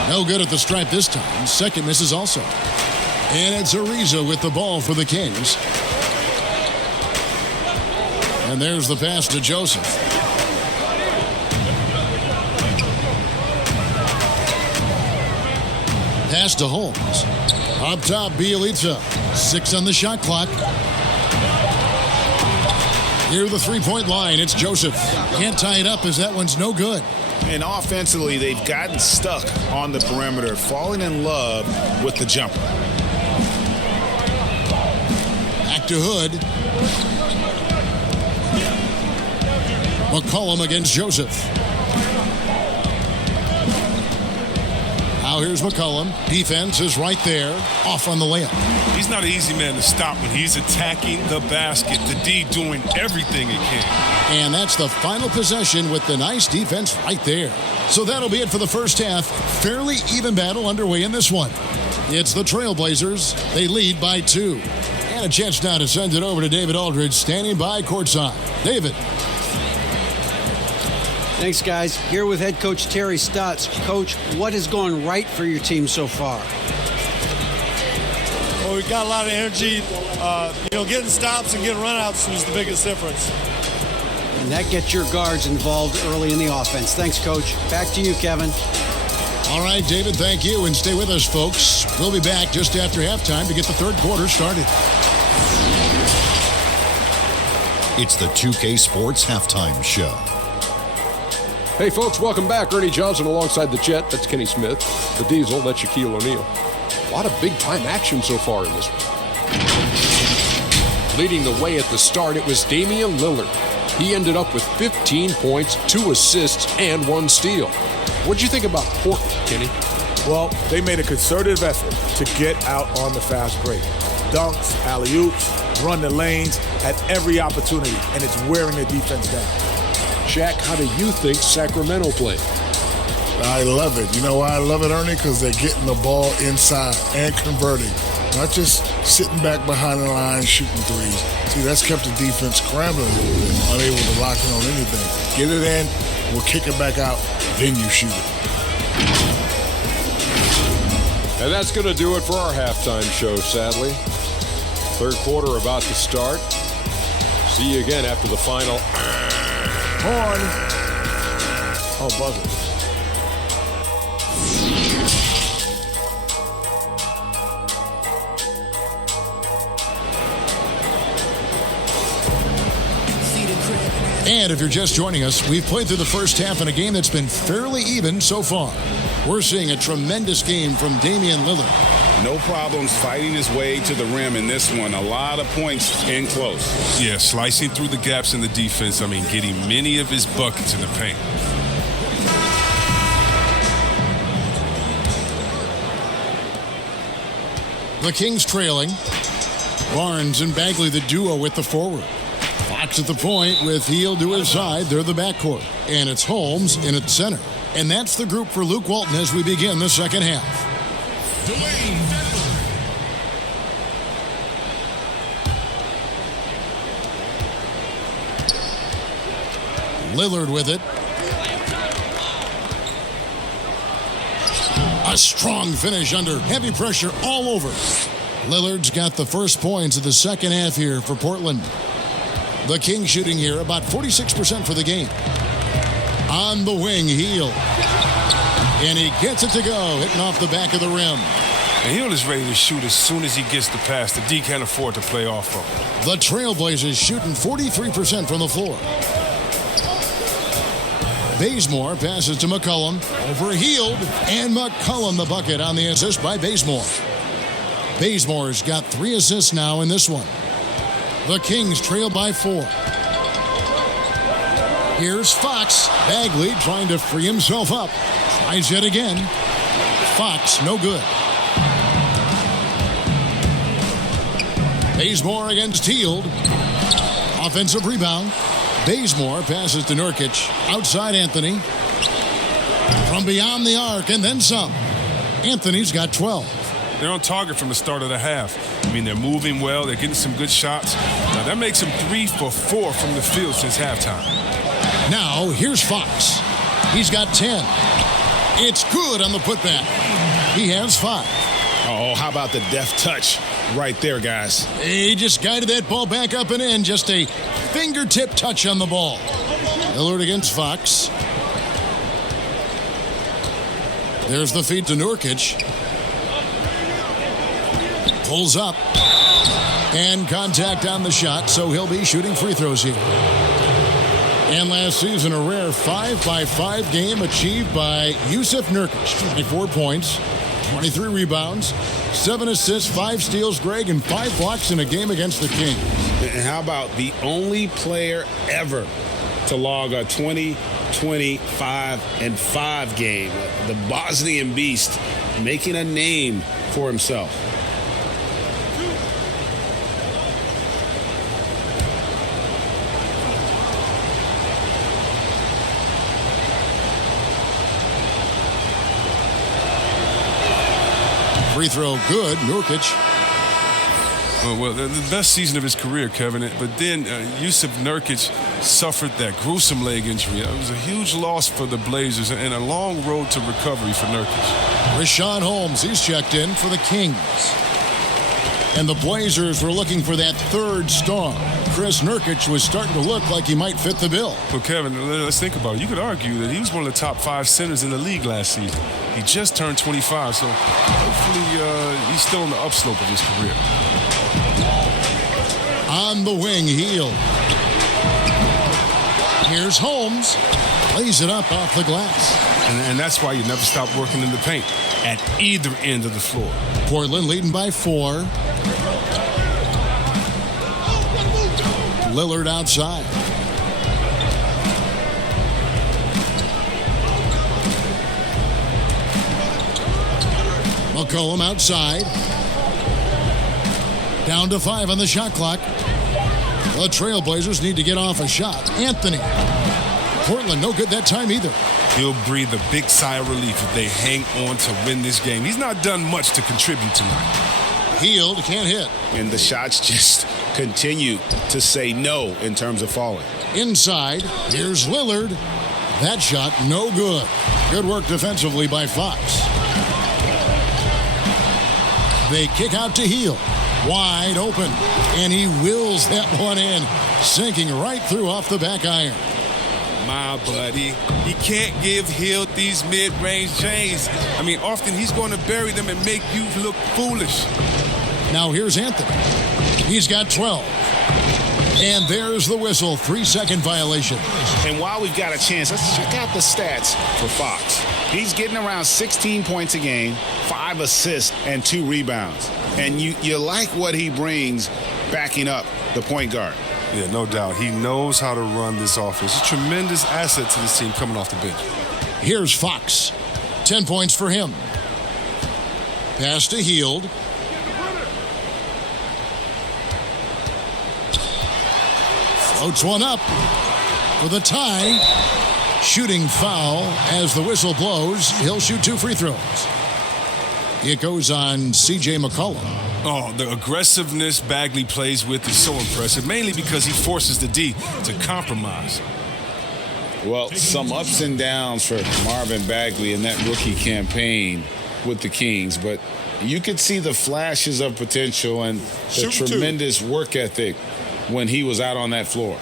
No good at the stripe this time. Second misses also. And it's Ariza with the ball for the Kings. And there's the pass to Joseph. Pass to Holmes. Up top, Bielitsa. 6 on the shot clock. Near the three-point line, it's Joseph. Can't tie it up as that one's no good. And offensively, they've gotten stuck on the perimeter, falling in love with the jumper. Back to Hood. McCollum against Joseph. Now here's McCollum. Defense is right there. Off on the layup. He's not an easy man to stop when he's attacking the basket. The D doing everything he can. And that's the final possession with the nice defense right there. So that'll be it for the first half. Fairly even battle underway in this one. It's the Trailblazers. They lead by 2. And a chance now to send it over to David Aldridge, standing by courtside. David. Thanks, guys. Here with head coach Terry Stotts. Coach, what has gone right for your team so far? Well, we've got a lot of energy. Getting stops and getting runouts was the biggest difference. And that gets your guards involved early in the offense. Thanks, Coach. Back to you, Kevin. All right, David, thank you. And stay with us, folks. We'll be back just after halftime to get the third quarter started. It's the 2K Sports Halftime Show. Hey, folks, welcome back. Ernie Johnson alongside the Jet. That's Kenny Smith. The Diesel, that's Shaquille O'Neal. A lot of big-time action so far in this one. Leading the way at the start, it was Damian Lillard. He ended up with 15 points, 2 assists, and 1 steal. What'd you think about Portland, Kenny? Well, they made a concerted effort to get out on the fast break. Dunks, alley-oops, run the lanes at every opportunity, and it's wearing the defense down. Shaq, how do you think Sacramento played? I love it. You know why I love it, Ernie? Because they're getting the ball inside and converting. Not just sitting back behind the line shooting threes. See, that's kept the defense scrambling a little bit, unable to lock in on anything. Get it in, we'll kick it back out, then you shoot it. And that's going to do it for our halftime show, sadly. Third quarter about to start. See you again after the final. Horn. Oh, buzzer. And if you're just joining us, we've played through the first half in a game that's been fairly even so far. We're seeing a tremendous game from Damian Lillard. No problems fighting his way to the rim in this one. A lot of points in close. Yeah, slicing through the gaps in the defense. I mean, getting many of his buckets in the paint. The Kings trailing. Barnes and Bagley, the duo with the forward. Fox at the point with Hield to his side. They're the backcourt. And it's Holmes in at center. And that's the group for Luke Walton as we begin the second half. Lillard with it. A strong finish under heavy pressure all over. Lillard's got the first points of the second half here for Portland. The Kings shooting here about 46% for the game. On the wing, Hield. And he gets it to go, hitting off the back of the rim. And Hield is ready to shoot as soon as he gets the pass. The D can't afford to play off of. The Trailblazers shooting 43% from the floor. Bazemore passes to McCollum over Hield, and McCollum the bucket on the assist by Bazemore. Bazemore's got 3 assists now in this one. The Kings trail by 4. Here's Fox. Bagley trying to free himself up. Tries yet again. Fox, no good. Bazemore against Hield. Offensive rebound. Bazemore passes to Nurkic. Outside Anthony. From beyond the arc and then some. Anthony's got 12. They're on target from the start of the half. I mean, they're moving well. They're getting some good shots. Now, that makes him 3 for 4 from the field since halftime. Now, here's Fox. He's got 10. It's good on the putback. He has 5. Oh, how about the deft touch right there, guys? He just guided that ball back up and in. Just a fingertip touch on the ball. Lillard against Fox. There's the feed to Nurkic. Pulls up. And contact on the shot, so he'll be shooting free throws here. And last season, a rare 5-by-5 game achieved by Yusuf Nurkic. 24 points, 23 rebounds, 7 assists, 5 steals, Greg, and 5 blocks in a game against the Kings. And how about the only player ever to log a 20, 25, and 5 game? The Bosnian Beast making a name for himself. Free throw good, Nurkic. Well, the best season of his career, Kevin. But then Yusuf Nurkic suffered that gruesome leg injury. It was a huge loss for the Blazers and a long road to recovery for Nurkic. Richaun Holmes, he's checked in for the Kings. And the Blazers were looking for that third star. Chris Nurkic was starting to look like he might fit the bill. Well, Kevin, let's think about it. You could argue that he was one of the top 5 centers in the league last season. He just turned 25, so hopefully he's still on the upslope of his career. On the wing, Hield. Here's Holmes. Lays it up off the glass. And that's why you never stop working in the paint at either end of the floor. Portland leading by 4. Lillard outside. McCollum outside. Down to 5 on the shot clock. The Trailblazers need to get off a shot. Anthony. Portland no good that time either. He'll breathe a big sigh of relief if they hang on to win this game. He's not done much to contribute tonight. Hield can't hit. And the shots just continue to say no in terms of falling. Inside, here's Lillard. That shot no good. Good work defensively by Fox. They kick out to Hield. Wide open. And he wills that one in. Sinking right through off the back iron. My buddy, he can't give Hield these mid-range chains. I mean, often he's going to bury them and make you look foolish. Now here's Anthony. He's got 12. And there's the whistle, 3-second violation. And while we've got a chance, let's check out the stats for Fox. He's getting around 16 points a game, 5 assists, and 2 rebounds. And you like what he brings backing up the point guard. Yeah, no doubt. He knows how to run this offense. He's a tremendous asset to this team coming off the bench. Here's Fox. 10 points for him. Pass to Hield. Floats one up for the tie. Shooting foul as the whistle blows. He'll shoot 2 free throws. It goes on C.J. McCollum. Oh, the aggressiveness Bagley plays with is so impressive, mainly because he forces the D to compromise. Well, some ups and downs for Marvin Bagley in that rookie campaign with the Kings, but you could see the flashes of potential and the tremendous work ethic when he was out on that floor.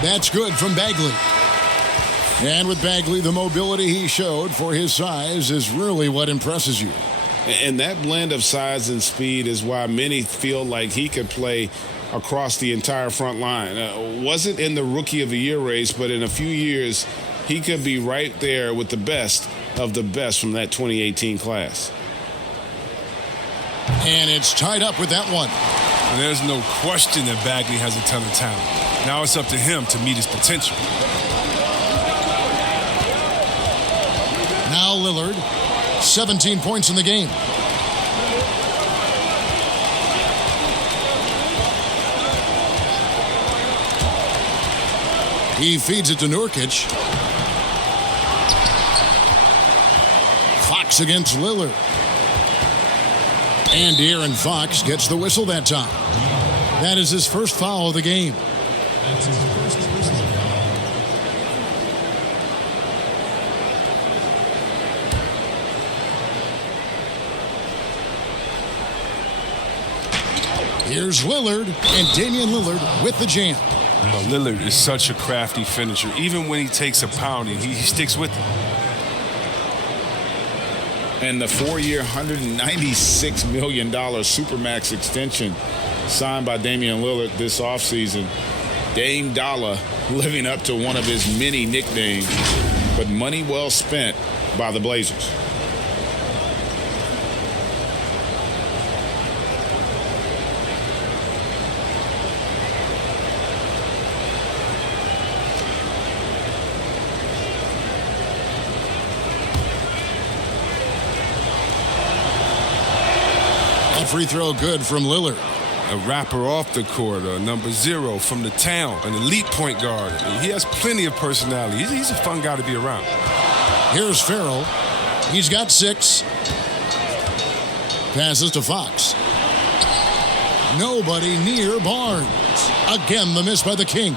That's good from Bagley. And with Bagley, the mobility he showed for his size is really what impresses you. And that blend of size and speed is why many feel like he could play across the entire front line. Wasn't in the Rookie of the Year race, but in a few years, he could be right there with the best of the best from that 2018 class. And it's tied up with that one. And there's no question that Bagley has a ton of talent. Now it's up to him to meet his potential. Now Lillard, 17 points in the game. He feeds it to Nurkic. Fox against Lillard. And De'Aaron Fox gets the whistle that time. That is his first foul of the game. Here's Lillard, and Damian Lillard with the jam. But Lillard is such a crafty finisher. Even when he takes a pounding, he sticks with it. And the 4-year, $196 million Supermax extension signed by Damian Lillard this offseason. Dame Dollar living up to one of his many nicknames, but money well spent by the Blazers. Free throw good from Lillard. A rapper off the court, number 0 from the town, an elite point guard. He has plenty of personality. He's a fun guy to be around. Here's Farrell. He's got 6. Passes to Fox. Nobody near Barnes. Again, the miss by the Kings.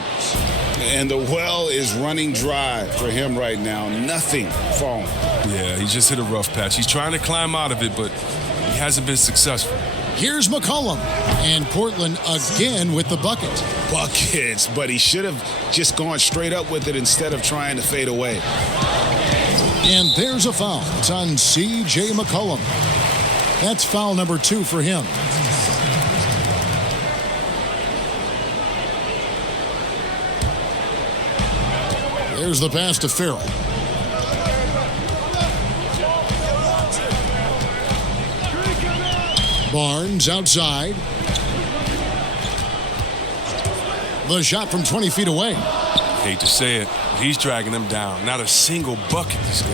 And the well is running dry for him right now. Nothing falling. Yeah, he just hit a rough patch. He's trying to climb out of it, but he hasn't been successful. Here's McCollum. And Portland again with the bucket. Buckets, but he should have just gone straight up with it instead of trying to fade away. And there's a foul. It's on C.J. McCollum. That's foul number 2 for him. There's the pass to Farrell. Barnes outside. The shot from 20 feet away. Hate to say it, he's dragging them down. Not a single bucket this game.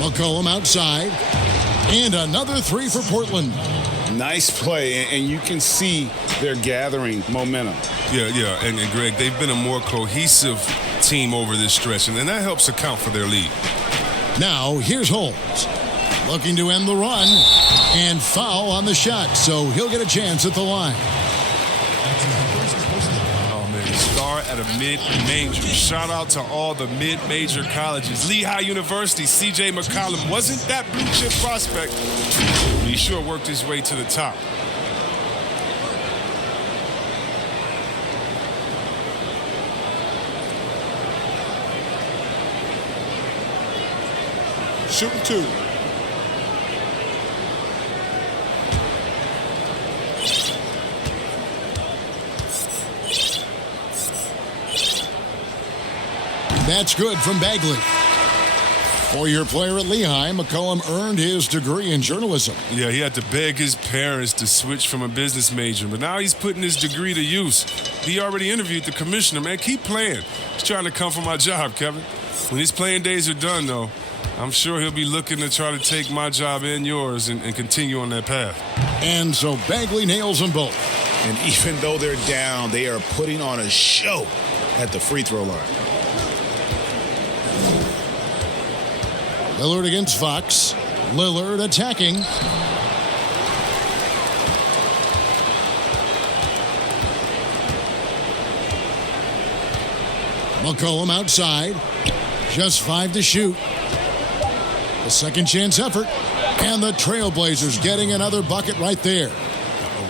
McCollum outside. And another 3 for Portland. Nice play, and you can see they're gathering momentum. Yeah, and Greg, they've been a more cohesive team over this stretch, and that helps account for their lead. Now, here's Holmes. Looking to end the run. And foul on the shot, so he'll get a chance at the line. Oh, man, star at a mid-major. Shout out to all the mid-major colleges. Lehigh University, C.J. McCollum wasn't that blue-chip prospect, but he sure worked his way to the top. shooting 2. That's good from Bagley. Four-year player at Lehigh, McCollum earned his degree in journalism. Yeah, he had to beg his parents to switch from a business major, but now he's putting his degree to use. He already interviewed the commissioner, man. Keep playing. He's trying to come for my job, Kevin. When his playing days are done, though, I'm sure he'll be looking to try to take my job and yours and continue on that path. And so Bagley nails them both. And even though they're down, they are putting on a show at the free throw line. Lillard against Fox. Lillard attacking. McCollum outside. Just 5 to shoot. The second chance effort. And the Trailblazers getting another bucket right there.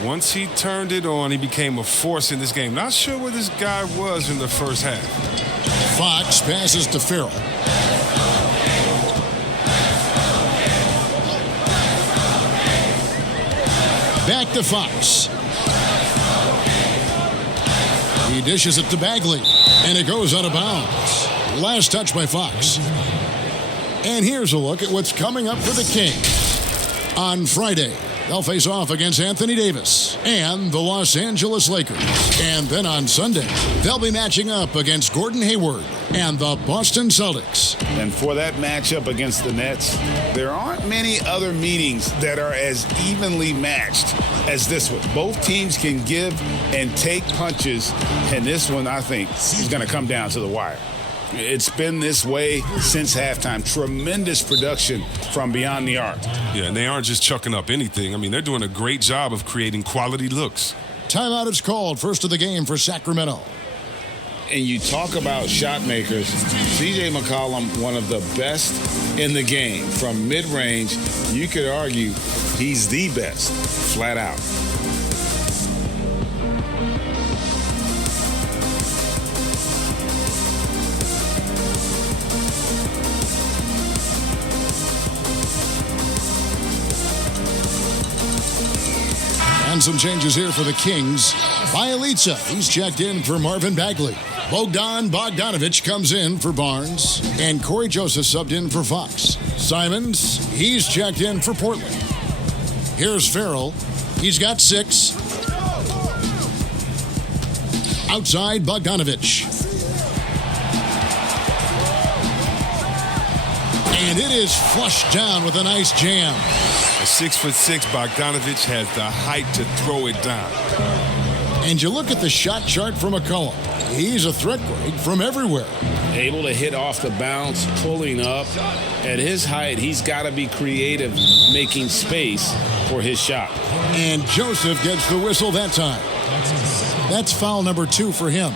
Once he turned it on, he became a force in this game. Not sure where this guy was in the first half. Fox passes to Farrell. Back to Fox. He dishes it to Bagley, and it goes out of bounds. Last touch by Fox. And here's a look at what's coming up for the Kings. On Friday, they'll face off against Anthony Davis and the Los Angeles Lakers. And then on Sunday, they'll be matching up against Gordon Hayward and the Boston Celtics. And for that matchup against the Nets, there aren't many other meetings that are as evenly matched as this one. Both teams can give and take punches, and this one, I think, is going to come down to the wire. It's been this way since halftime. Tremendous production from beyond the arc. Yeah, and they aren't just chucking up anything. I mean, they're doing a great job of creating quality looks. Timeout is called, first of the game for Sacramento. And you talk about shot makers, C.J. McCollum, one of the best in the game. From mid-range, you could argue he's the best, flat out. And some changes here for the Kings. Bielitsa, he's checked in for Marvin Bagley. Bogdan Bogdanovic comes in for Barnes. And Corey Joseph subbed in for Fox. Simons, he's checked in for Portland. Here's Farrell. He's got 6. Outside, Bogdanovic. And it is flushed down with a nice jam. A 6'6" Bogdanovic has the height to throw it down. And you look at the shot chart from McCollum. He's a threat grade from everywhere. Able to hit off the bounce, pulling up. At his height, he's got to be creative, making space for his shot. And Joseph gets the whistle that time. That's foul number 2 for him.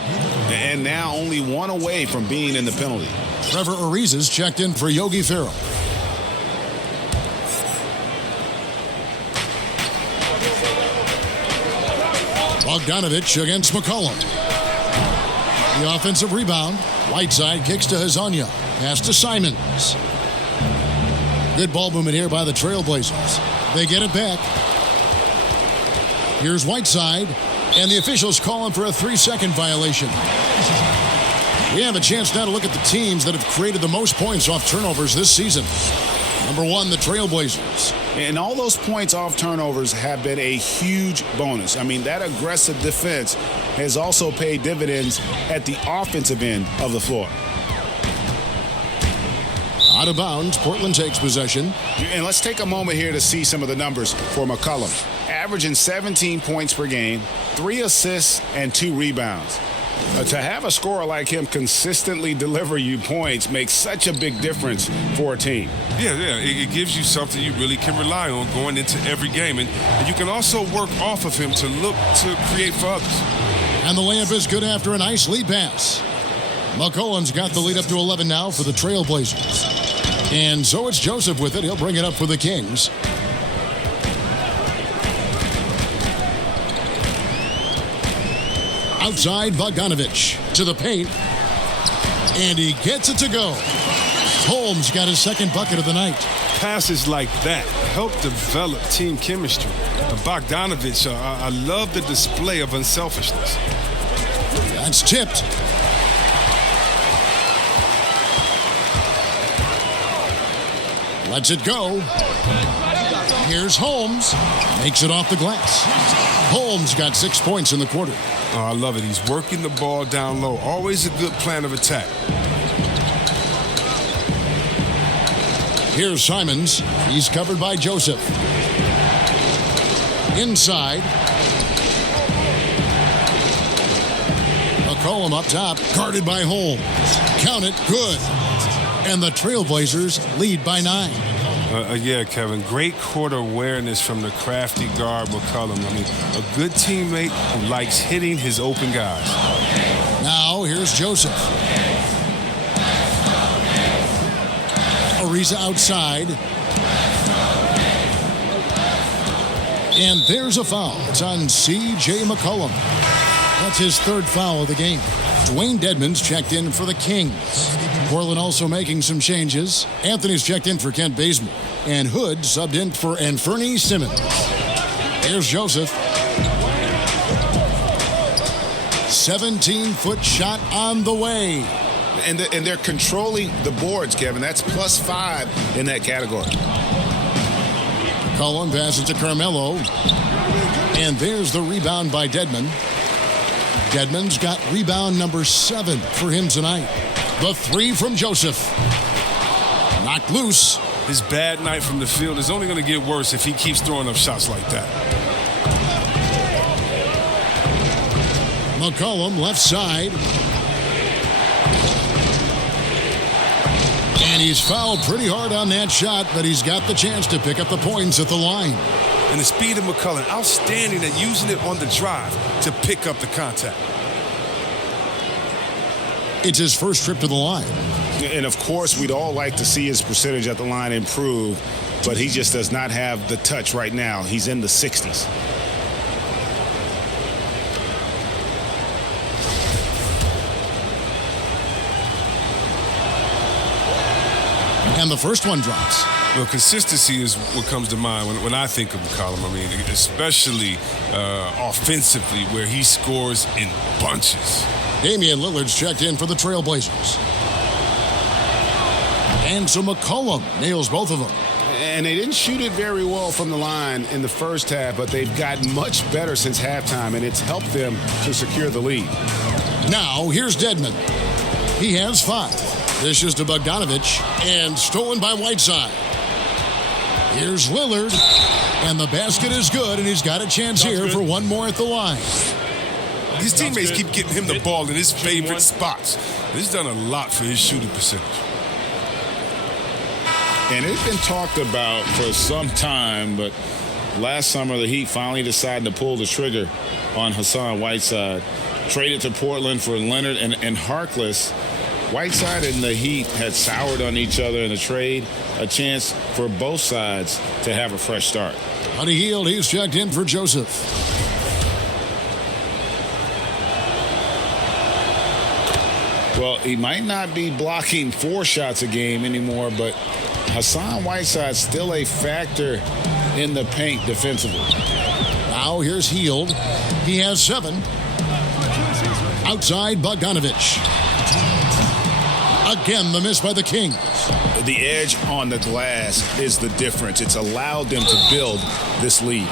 And now only 1 away from being in the penalty. Trevor Ariza's checked in for Yogi Ferrell. Bogdanovic against McCollum. The offensive rebound. Whiteside kicks to Hezonja. Pass to Simons. Good ball movement here by the Trailblazers. They get it back. Here's Whiteside. And the officials call him for a 3-second violation. We have a chance now to look at the teams that have created the most points off turnovers this season. Number 1, the Trailblazers. And all those points off turnovers have been a huge bonus. I mean, that aggressive defense has also paid dividends at the offensive end of the floor. Out of bounds, Portland takes possession. And let's take a moment here to see some of the numbers for McCollum. Averaging 17 points per game, 3 assists, and 2 rebounds. To have a scorer like him consistently deliver you points makes such a big difference for a team. Yeah, it gives you something you really can rely on going into every game. And you can also work off of him to look to create for others. And the layup is good after a nice lead pass. McCollum's got the lead up to 11 now for the Trailblazers. And so it's Joseph with it. He'll bring it up for the Kings. Outside, Bogdanovic to the paint. And he gets it to go. Holmes got his second bucket of the night. Passes like that help develop team chemistry. Bogdanovich, I love the display of unselfishness. That's tipped. Lets it go. Here's Holmes. Makes it off the glass. Holmes got 6 points in the quarter. Oh, I love it. He's working the ball down low. Always a good plan of attack. Here's Simons. He's covered by Joseph. Inside. McCollum up top, guarded by Holmes. Count it, good. And the Trailblazers lead by 9. Yeah, Kevin, great court awareness from the crafty guard McCollum. I mean, a good teammate who likes hitting his open guys. Now, here's Joseph. Ariza outside. And there's a foul. It's on C.J. McCollum. That's his third foul of the game. Dwayne Dedmon's checked in for the Kings. Portland also making some changes. Anthony's checked in for Kent Bazemore. And Hood subbed in for Anferny Simmons. Here's Joseph. 17-foot shot on the way. And they're controlling the boards, Kevin. That's +5 in that category. Cullen passes to Carmelo. And there's the rebound by Dedmon. Dedmon's got rebound number 7 for him tonight. The 3 from Joseph. Knocked loose. His bad night from the field is only going to get worse if he keeps throwing up shots like that. McCollum left side. And he's fouled pretty hard on that shot, but he's got the chance to pick up the points at the line. And the speed of McCollum, outstanding at using it on the drive to pick up the contact. It's his first trip to the line. And, of course, we'd all like to see his percentage at the line improve, but he just does not have the touch right now. He's in the 60s. And the first one drops. Well, consistency is what comes to mind when I think of McCollum. I mean, especially offensively, where he scores in bunches. Damian Lillard's checked in for the Trailblazers. And so McCollum nails both of them. And they didn't shoot it very well from the line in the first half, but they've gotten much better since halftime, and it's helped them to secure the lead. Now, here's Dedmon. He has 5. This is to Bogdanovich, and stolen by Whiteside. Here's Lillard, and the basket is good, and he's got a chance here for one more at the line. His teammates keep getting him the ball in his favorite spots. This has done a lot for his shooting percentage. And it's been talked about for some time, but last summer the Heat finally decided to pull the trigger on Hassan Whiteside. Traded to Portland for Leonard and Harkless. Whiteside and the Heat had soured on each other in the trade, a chance for both sides to have a fresh start. Buddy Hield, he's checked in for Joseph. Well, he might not be blocking 4 shots a game anymore, but Hassan Whiteside's still a factor in the paint defensively. Now here's Hield. He has 7. Outside Bogdanovich. Again, the miss by the Kings. The edge on the glass is the difference. It's allowed them to build this lead.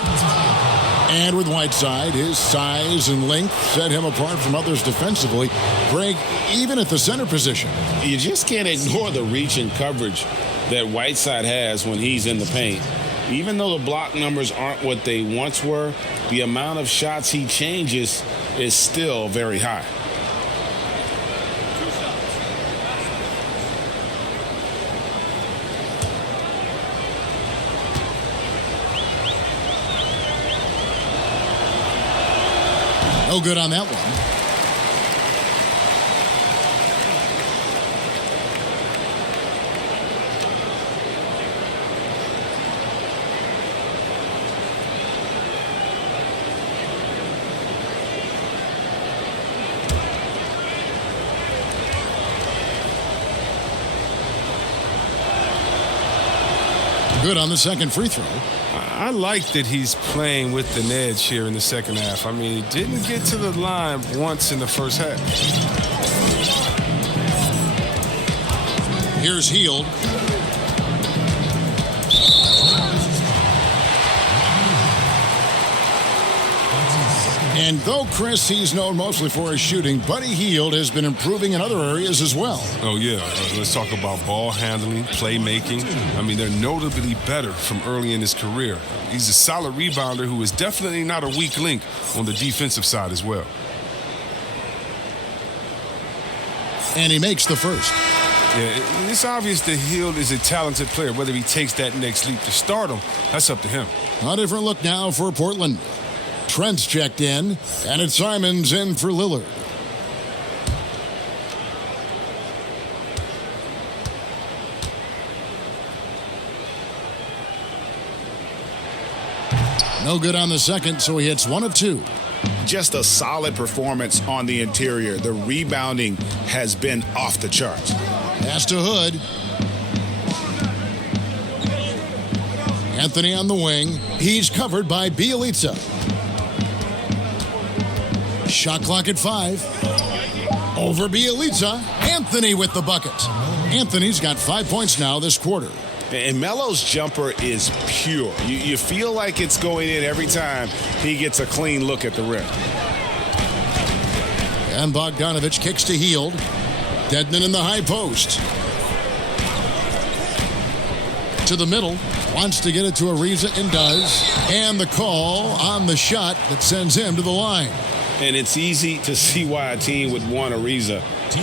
And with Whiteside, his size and length set him apart from others defensively. Greg, even at the center position. You just can't ignore the reach and coverage that Whiteside has when he's in the paint. Even though the block numbers aren't what they once were, the amount of shots he changes is still very high. No good on that one. Good on the second free throw. I like that he's playing with an edge here in the second half. I mean, he didn't get to the line once in the first half. Here's Hield. And though Chris, he's known mostly for his shooting, Buddy Hield has been improving in other areas as well. Oh, yeah. Let's talk about ball handling, playmaking. I mean, they're notably better from early in his career. He's a solid rebounder who is definitely not a weak link on the defensive side as well. And he makes the first. Yeah, it's obvious that Hield is a talented player. Whether he takes that next leap to stardom, that's up to him. A different look now for Portland. Trent's checked in, and it's Simons in for Lillard. No good on the second, so he hits 1 of 2. Just a solid performance on the interior. The rebounding has been off the charts. Pass to Hood. Anthony on the wing. He's covered by Bielitsa. Shot clock at 5. Over Bielitsa. Anthony with the bucket. Anthony's got 5 points now this quarter. And Melo's jumper is pure. You feel like it's going in every time he gets a clean look at the rim. And Bogdanovich kicks to Hield. Dedmon in the high post. To the middle. Wants to get it to Ariza and does. And the call on the shot that sends him to the line. And it's easy to see why a team would want Ariza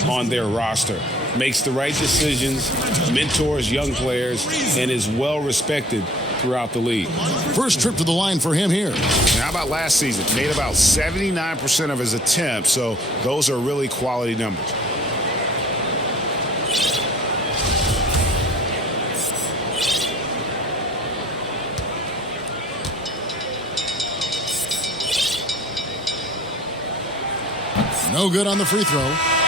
on their roster. Makes the right decisions, mentors young players, and is well respected throughout the league. First trip to the line for him here. How about last season? Made about 79% of his attempts, so those are really quality numbers. No good on the free throw.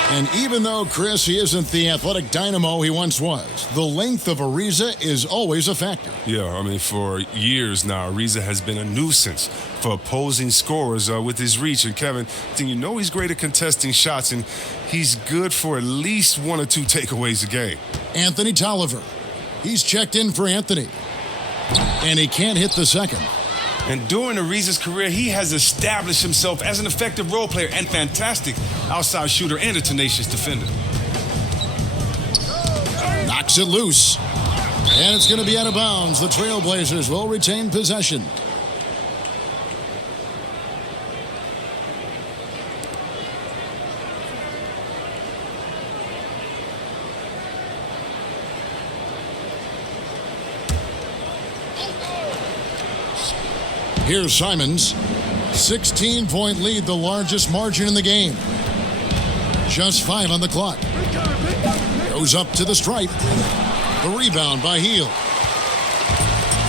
And even though Chris, he isn't the athletic dynamo he once was, the length of Ariza is always a factor. Yeah, I mean, for years now, Ariza has been a nuisance for opposing scorers with his reach. And Kevin, you know he's great at contesting shots, and he's good for at least 1 or 2 takeaways a game. Anthony Tolliver. He's checked in for Anthony. And he can't hit the second. And during Ariza's career, he has established himself as an effective role player and fantastic outside shooter and a tenacious defender. Knocks it loose. And it's going to be out of bounds. The Trailblazers will retain possession. Here's Simons. 16-point lead, the largest margin in the game. Just 5 on the clock. Goes up to the stripe. The rebound by Hield.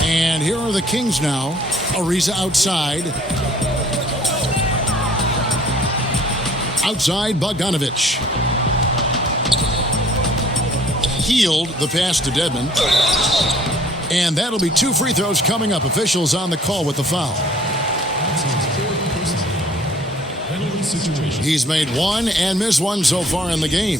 And here are the Kings now. Ariza outside. Outside, Bogdanovich. Hield, the pass to Dedmon. And that'll be 2 free throws coming up. Officials on the call with the foul. He's made 1 and missed 1 so far in the game.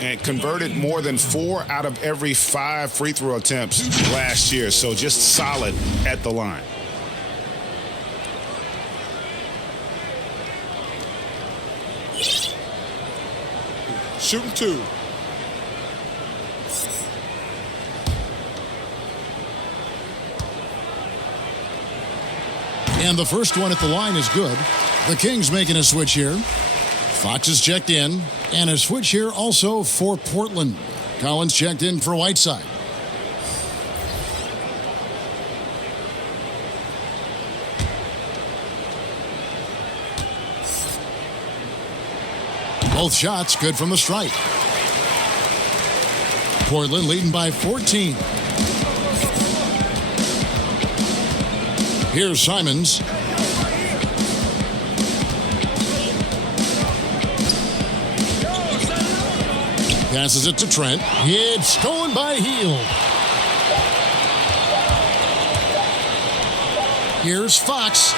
And converted more than 4 out of every 5 free throw attempts last year. So just solid at the line. Shooting 2. And the first one at the line is good. The Kings making a switch here. Fox is checked in. And a switch here also for Portland. Collins checked in for Whiteside. Both shots good from the stripe. Portland leading by 14. Here's Simons. Passes it to Trent. It's stolen by Hield. Here's Fox.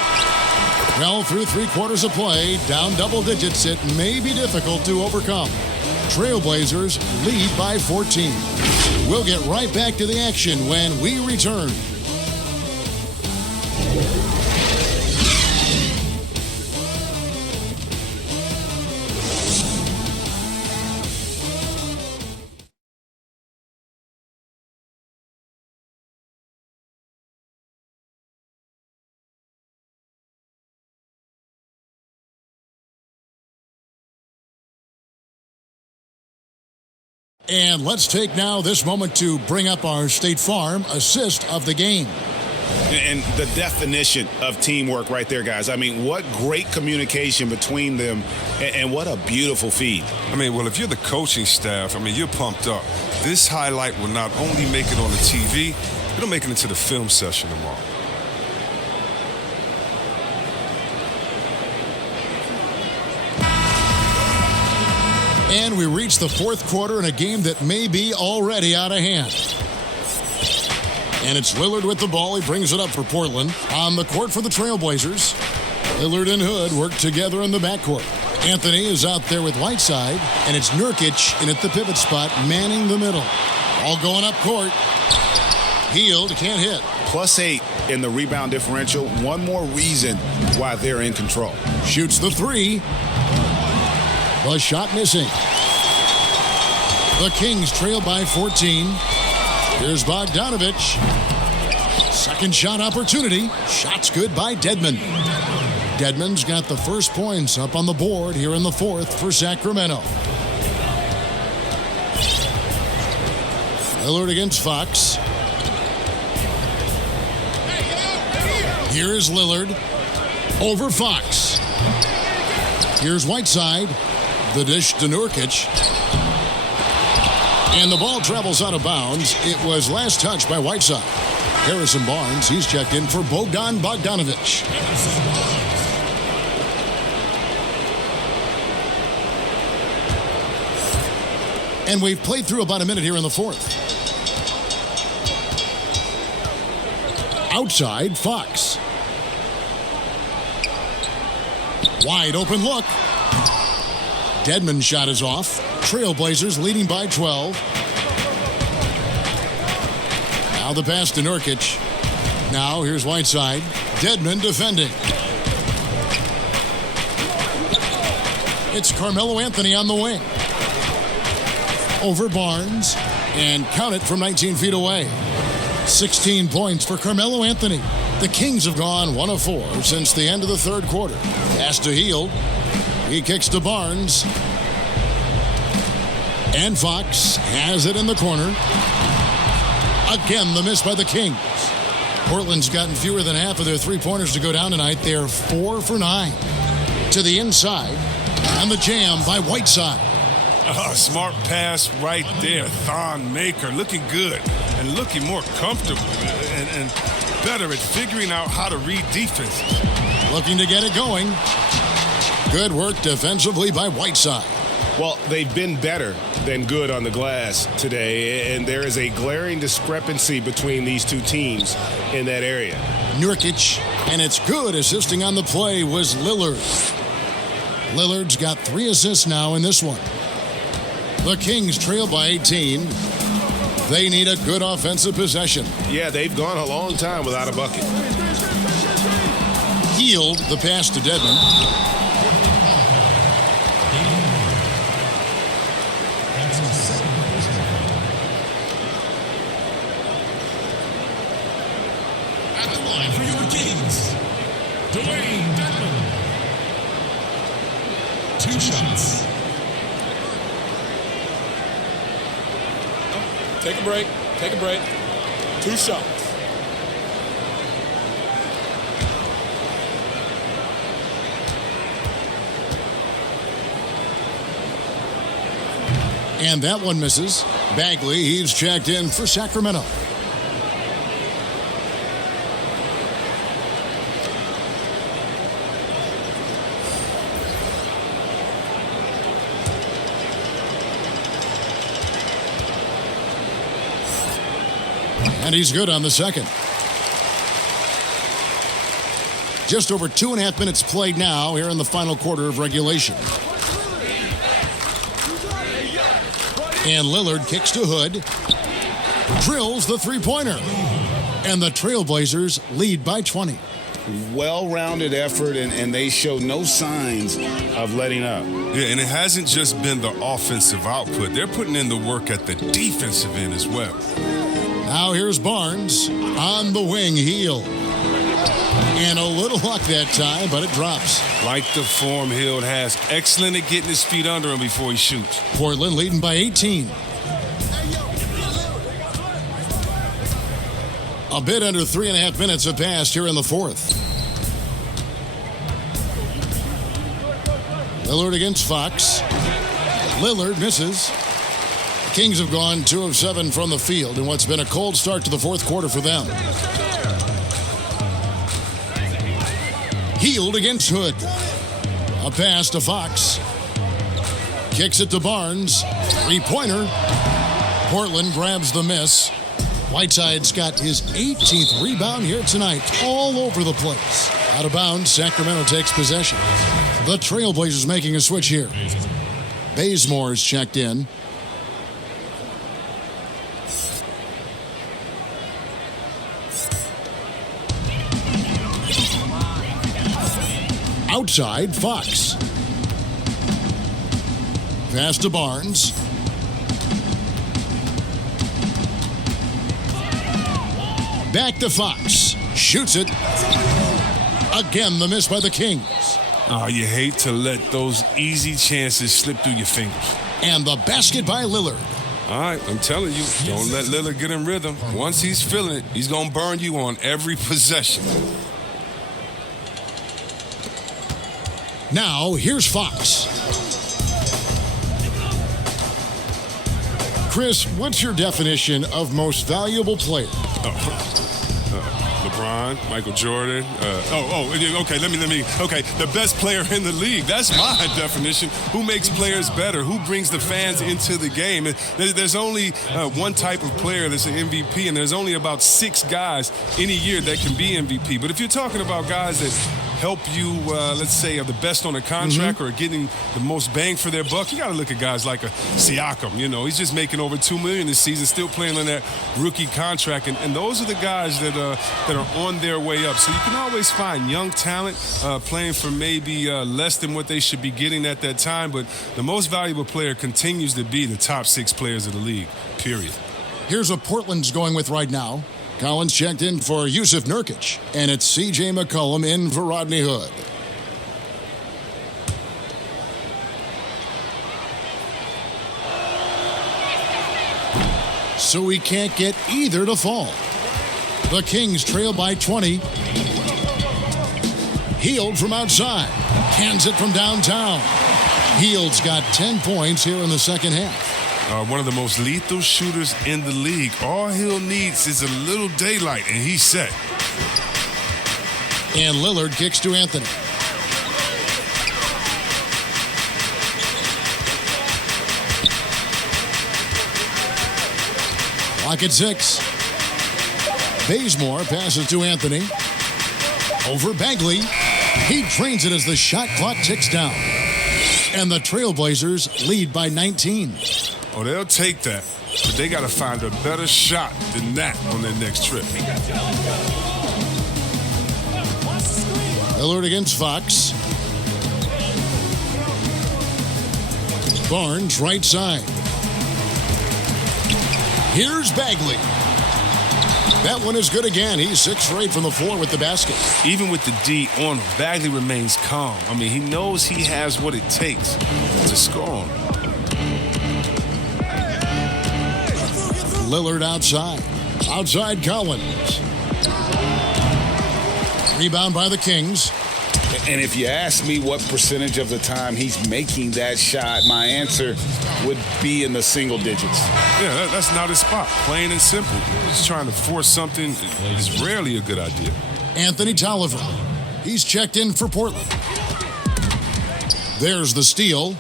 Well, through 3/4 of play, down double digits, it may be difficult to overcome. Trailblazers lead by 14. We'll get right back to the action when we return. And let's take now this moment to bring up our State Farm assist of the game. And the definition of teamwork right there, guys. I mean, what great communication between them, and what a beautiful feed. I mean, well, if you're the coaching staff, I mean, you're pumped up. This highlight will not only make it on the TV, it'll make it into the film session tomorrow. And we reach the fourth quarter in a game that may be already out of hand. And it's Lillard with the ball. He brings it up for Portland. On the court for the Trailblazers, Lillard and Hood work together in the backcourt. Anthony is out there with Whiteside, and it's Nurkic in at the pivot spot, manning the middle. All going up court. Hield can't hit. +8 in the rebound differential. One more reason why they're in control. Shoots the three. The shot missing. The Kings trail by 14. Here's Bogdanovich. Second shot opportunity. Shot's good by Dedmon. Dedmon's got the first points up on the board here in the fourth for Sacramento. Lillard against Fox. Here's Lillard over Fox. Here's Whiteside. The dish to Nurkic. And the ball travels out of bounds. It was last touched by Whiteside. Harrison Barnes, he's checked in for Bogdanovich. And we've played through about a minute here in the fourth. Outside, Fox. Wide open look. Dedmon's shot is off. Trailblazers leading by 12. Now the pass to Nurkic. Now here's Whiteside. Dedmon defending. It's Carmelo Anthony on the wing. Over Barnes. And count it from 19 feet away. 16 points for Carmelo Anthony. The Kings have gone 1 of 4 since the end of the third quarter. Pass to Hield. He kicks to Barnes. And Fox has it in the corner. Again, the miss by the Kings. Portland's gotten fewer than half of their three-pointers to go down tonight. They're 4 for 9. To the inside. And the jam by Whiteside. Smart pass right there. Thon Maker looking good and looking more comfortable and better at figuring out how to read defenses. Looking to get it going. Good work defensively by Whiteside. Well, they've been better than good on the glass today, and there is a glaring discrepancy between these two teams in that area. Nurkic, and it's good. Assisting on the play was Lillard. Lillard's got 3 assists now in this one. The Kings trail by 18. They need a good offensive possession. Yeah, they've gone a long time without a bucket. Hield the pass to Dedmon. At the line for your Kings, Dwayne Dedmon. 2 shots. Take a break. Take a break. 2 shots. And that one misses. Bagley, he's checked in for Sacramento. And he's good on the second. Just over 2.5 minutes played now here in the final quarter of regulation. And Lillard kicks to Hood. Drills the three-pointer. And the Trailblazers lead by 20. Well-rounded effort, and they show no signs of letting up. Yeah, and it hasn't just been the offensive output. They're putting in the work at the defensive end as well. Now here's Barnes on the wing, Hield. And a little luck that time, but it drops. Like the form Hield has. Excellent at getting his feet under him before he shoots. Portland leading by 18. A bit under 3.5 minutes have passed here in the fourth. Lillard against Fox. Lillard misses. The Kings have gone 2 of 7 from the field in what's been a cold start to the fourth quarter for them. Hield against Hood. A pass to Fox. Kicks it to Barnes. Three-pointer. Portland grabs the miss. Whiteside's got his 18th rebound here tonight, all over the place. Out of bounds, Sacramento takes possession. The Trailblazers making a switch here. Bazemore's checked in. Outside, Fox. Pass to Barnes. Back to Fox. Shoots it. Again, the miss by the Kings. Oh, you hate to let those easy chances slip through your fingers. And the basket by Lillard. All right, I'm telling you, don't let Lillard get in rhythm. Once he's feeling it, he's going to burn you on every possession. Now, here's Fox. Chris, what's your definition of most valuable player? LeBron, Michael Jordan. Okay, let me. Okay, the best player in the league. That's my definition. Who makes players better? Who brings the fans into the game? And there's only one type of player that's an MVP, and there's only about 6 guys in a year that can be MVP. But if you're talking about guys that help you, let's say, are the best on a contract or getting the most bang for their buck, you got to look at guys like a Siakam. You know, he's just making over $2 million this season, still playing on that rookie contract, and those are the guys that are on their way up. So you can always find young talent playing for maybe less than what they should be getting at that time, but the most valuable player continues to be the top 6 players of the league, period. Here's what Portland's going with right now. Collins checked in for Yusuf Nurkic, and it's C.J. McCollum in for Rodney Hood. So we can't get either to fall. The Kings trail by 20. Hield from outside. Cans it from downtown. Hield's got 10 points here in the second half. One of the most lethal shooters in the league. All Hield needs is a little daylight, and he's set. And Lillard kicks to Anthony. Clock at 6. Bazemore passes to Anthony. Over Bagley. He drains it as the shot clock ticks down. And the Trailblazers lead by 19. Oh, they'll take that, but they got to find a better shot than that on their next trip. Lillard against Fox. Barnes right side. Here's Bagley. That one is good again. He's 6 for 8 from the floor with the basket. Even with the D on him, Bagley remains calm. I mean, he knows he has what it takes to score on him. Lillard outside. Outside Collins. Rebound by the Kings. And if you ask me what percentage of the time he's making that shot, my answer would be in the single digits. Yeah, that's not his spot. Plain and simple. Just trying to force something is rarely a good idea. Anthony Tolliver. He's checked in for Portland. There's the steal.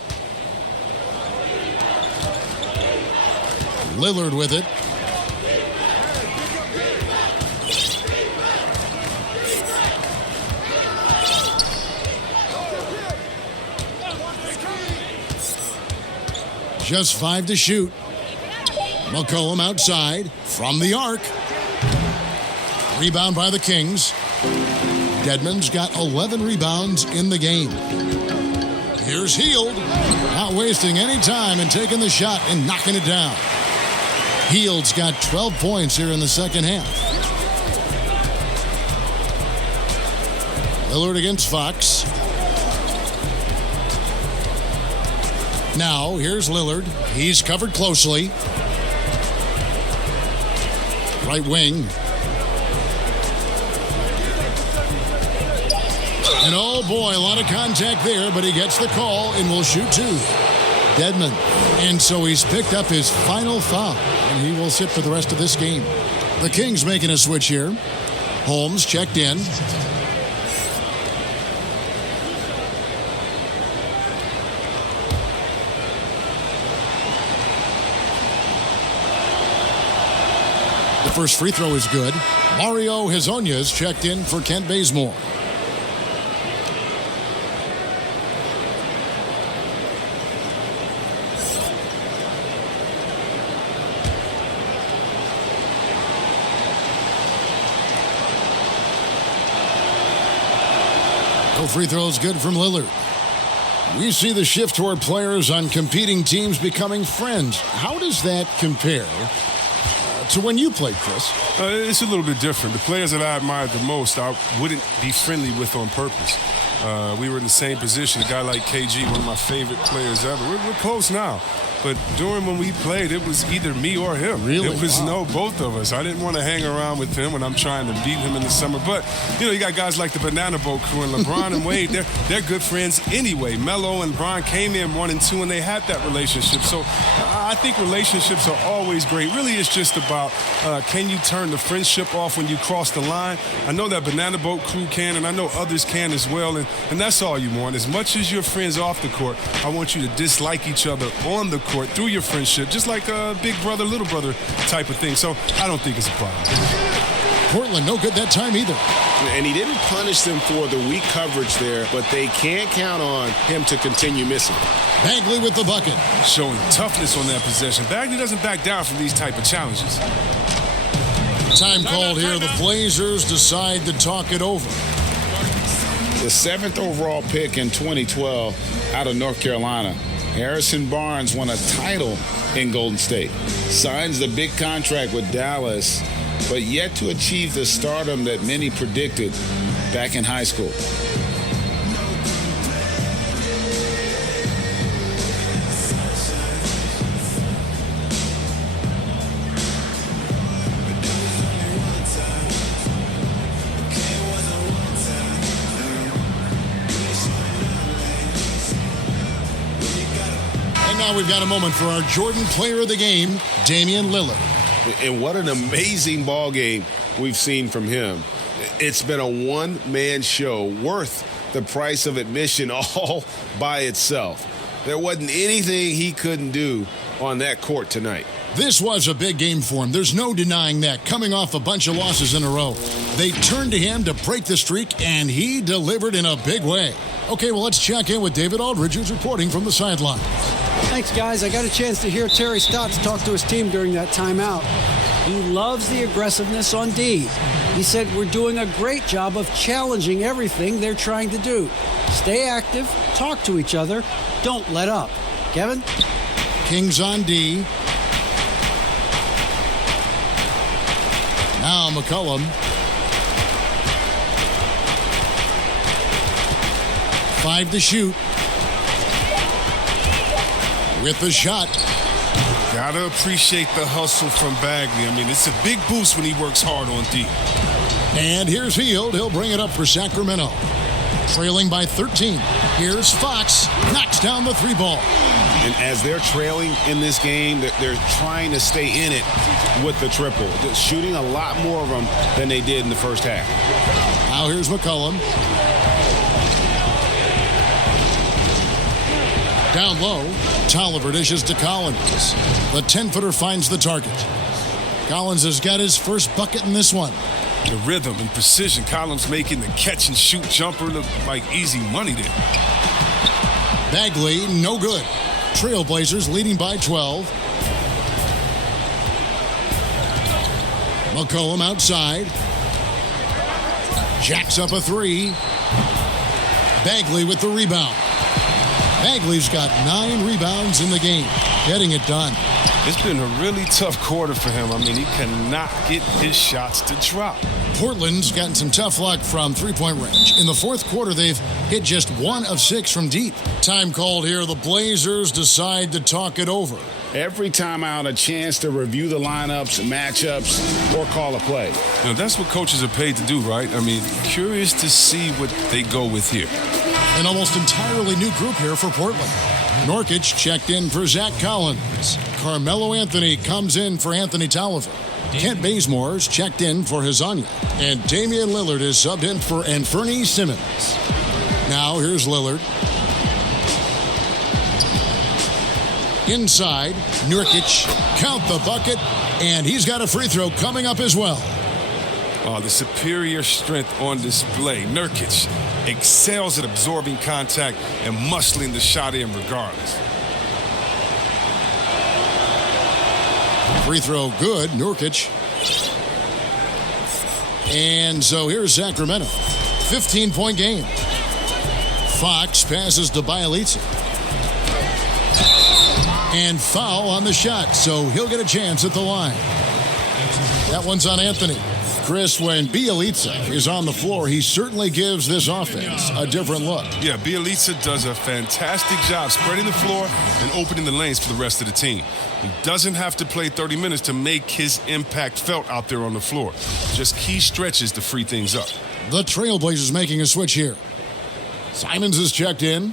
Lillard with it. Just 5 to shoot. McCollum outside from the arc. Rebound by the Kings. Dedmon's got 11 rebounds in the game. Here's Hield. Not wasting any time and taking the shot and knocking it down. Hield's got 12 points here in the second half. Lillard against Fox. Now, here's Lillard. He's covered closely. Right wing. And oh boy, a lot of contact there, but he gets the call and will shoot 2. Dedmon. And so he's picked up his final foul, and he will sit for the rest of this game. The Kings making a switch here. Holmes checked in. The first free throw is good. Mario Hezonja's checked in for Kent Bazemore. No free throws good from Lillard. We see the shift toward players on competing teams becoming friends. How does that compare to when you played, Chris? It's a little bit different. The players that I admired the most, I wouldn't be friendly with on purpose. We were in the same position. A guy like KG, one of my favorite players ever. We're close now. But during when we played, it was either me or him. Really? It was Wow. both of us. I didn't want to hang around with him when I'm trying to beat him in the summer. But, you got guys like the Banana Boat crew and LeBron and Wade. They're good friends anyway. Melo and Bron came in 1 and 2, and they had that relationship. So I think relationships are always great. Really, it's just about can you turn the friendship off when you cross the line? I know that Banana Boat crew can, and I know others can as well. And that's all you want. As much as you're friends off the court, I want you to dislike each other on the court through your friendship, just like a big brother, little brother type of thing. So I don't think it's a problem. Portland, no good that time either. And he didn't punish them for the weak coverage there, but they can't count on him to continue missing. Bagley with the bucket. Showing toughness on that possession. Bagley doesn't back down from these type of challenges. Time called here. The Blazers decide to talk it over. The 7th overall pick in 2012 out of North Carolina, Harrison Barnes won a title in Golden State, signs the big contract with Dallas, but yet to achieve the stardom that many predicted back in high school. Now we've got a moment for our Jordan Player of the Game, Damian Lillard. And what an amazing ball game we've seen from him. It's been a one-man show worth the price of admission all by itself. There wasn't anything he couldn't do on that court tonight. This was a big game for him. There's no denying that. Coming off a bunch of losses in a row, they turned to him to break the streak, and he delivered in a big way. Okay, well, let's check in with David Aldridge, who's reporting from the sideline. Thanks, guys. I got a chance to hear Terry Stotts talk to his team during that timeout. He loves the aggressiveness on D. He said, we're doing a great job of challenging everything they're trying to do. Stay active, talk to each other, don't let up. Kevin? Kings on D. Now McCollum. 5 to shoot. With the shot. Gotta appreciate the hustle from Bagley. I mean, it's a big boost when he works hard on D. And here's Hield. He'll bring it up for Sacramento. Trailing by 13. Here's Fox. Knocks down the 3-ball. And as they're trailing in this game, they're trying to stay in it with the triple. They're shooting a lot more of them than they did in the first half. Now here's McCollum. Down low, Tolliver dishes to Collins. The 10-footer finds the target. Collins has got his first bucket in this one. The rhythm and precision, Collins making the catch and shoot jumper look like easy money there. Bagley, no good. Trailblazers leading by 12. McCollum outside. Jacks up a three. Bagley with the rebound. Bagley's got 9 rebounds in the game, getting it done. It's been a really tough quarter for him. I mean, he cannot get his shots to drop. Portland's gotten some tough luck from three-point range. In the fourth quarter, they've hit just 1 of 6 from deep. Time called here. The Blazers decide to talk it over. Every time out, a chance to review the lineups, matchups, or call a play. You know, that's what coaches are paid to do, right? I mean, curious to see what they go with here. An almost entirely new group here for Portland. Nurkic checked in for Zach Collins. Carmelo Anthony comes in for Anthony Tolliver. Kent Bazemore's checked in for Hezonja. And Damian Lillard is subbed in for Anthony Simmons. Now here's Lillard. Inside, Nurkic, count the bucket, and he's got a free throw coming up as well. Oh, the superior strength on display. Nurkic excels at absorbing contact and muscling the shot in regardless. Free throw good, Nurkic. And so here's Sacramento. 15-point game. Fox passes to Bielitsa. And foul on the shot, so he'll get a chance at the line. That one's on Anthony. Chris, when Bielitsa is on the floor, he certainly gives this offense a different look. Yeah, Bielitsa does a fantastic job spreading the floor and opening the lanes for the rest of the team. He doesn't have to play 30 minutes to make his impact felt out there on the floor. Just key stretches to free things up. The Trailblazers making a switch here. Simons is checked in.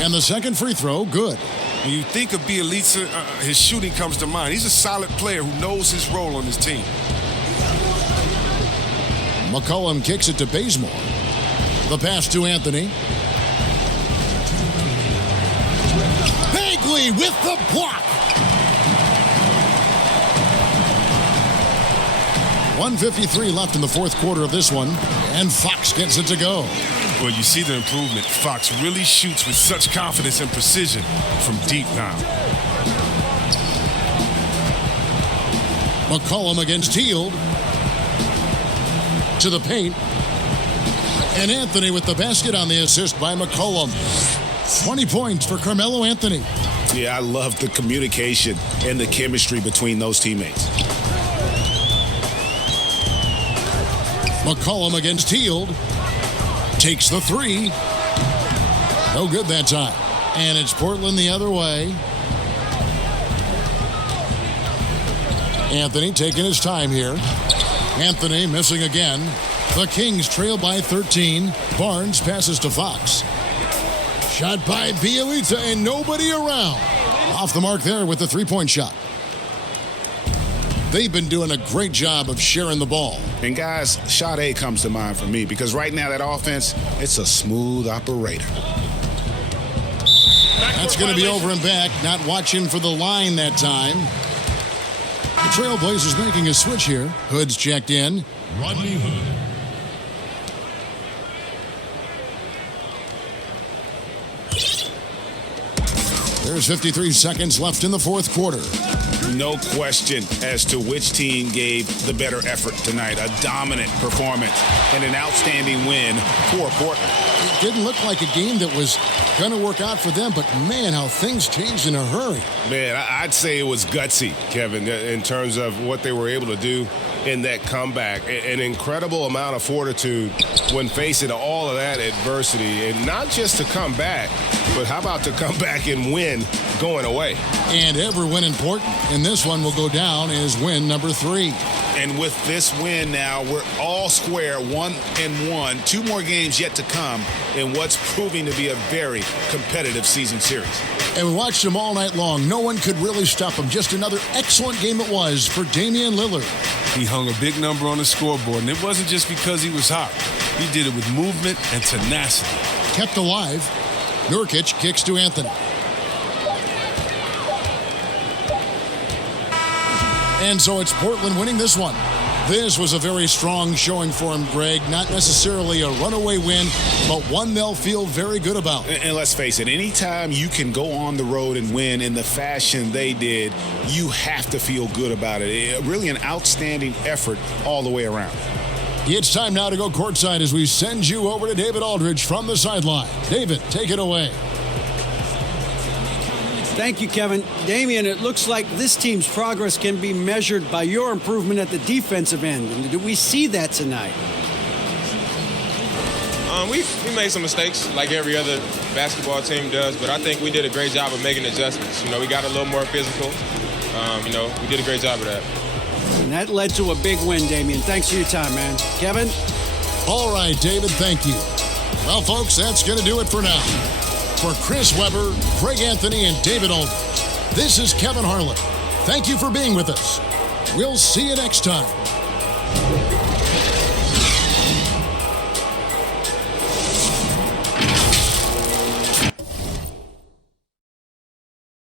And the second free throw, good. When you think of Bielitsa, his shooting comes to mind. He's a solid player who knows his role on his team. McCollum kicks it to Bazemore. The pass to Anthony. Bagley with the block. 1:53 left in the fourth quarter of this one, and Fox gets it to go. Well, you see the improvement. Fox really shoots with such confidence and precision from deep now. McCollum against Hield. To the paint. And Anthony with the basket on the assist by McCollum. 20 points for Carmelo Anthony. Yeah, I love the communication and the chemistry between those teammates. McCollum against Hield. Takes the three. No good that time. And it's Portland the other way. Anthony taking his time here. Anthony missing again. The Kings trail by 13. Barnes passes to Fox. Shot by Bielitsa and nobody around. Off the mark there with the three-point shot. They've been doing a great job of sharing the ball. And guys, shot A comes to mind for me because right now that offense, it's a smooth operator. That's going to be over and back. Not watching for the line that time. The Trailblazers making a switch here. Hood's checked in. Rodney Hood. There's 53 seconds left in the fourth quarter. No question as to which team gave the better effort tonight. A dominant performance and an outstanding win for Portland. It didn't look like a game that was going to work out for them, but man, how things changed in a hurry. Man, I'd say it was gutsy, Kevin, in terms of what they were able to do in that comeback. An incredible amount of fortitude when facing all of that adversity. And not just to come back, but how about to come back and win going away? And every win important. And this one will go down as win number 3. And with this win now, we're all square, 1-1. 2 more games yet to come in what's proving to be a very competitive season series. And we watched them all night long. No one could really stop them. Just another excellent game it was for Damian Lillard. He hung a big number on the scoreboard, and it wasn't just because he was hot. He did it with movement and tenacity. Kept alive. Nurkic kicks to Anthony. And so it's Portland winning this one. This was a very strong showing for him, Greg. Not necessarily a runaway win, but one they'll feel very good about. And let's face it, anytime you can go on the road and win in the fashion they did, you have to feel good about it. Really an outstanding effort all the way around. It's time now to go courtside as we send you over to David Aldridge from the sideline. David, take it away. Thank you, Kevin. Damian, it looks like this team's progress can be measured by your improvement at the defensive end. And do we see that tonight? We made some mistakes like every other basketball team does, but I think we did a great job of making adjustments. We got a little more physical. We did a great job of that. And that led to a big win, Damian. Thanks for your time, man. Kevin? All right, David, thank you. Well, folks, that's going to do it for now. For Chris Webber, Greg Anthony, and David Aldridge, this is Kevin Harlan. Thank you for being with us. We'll see you next time.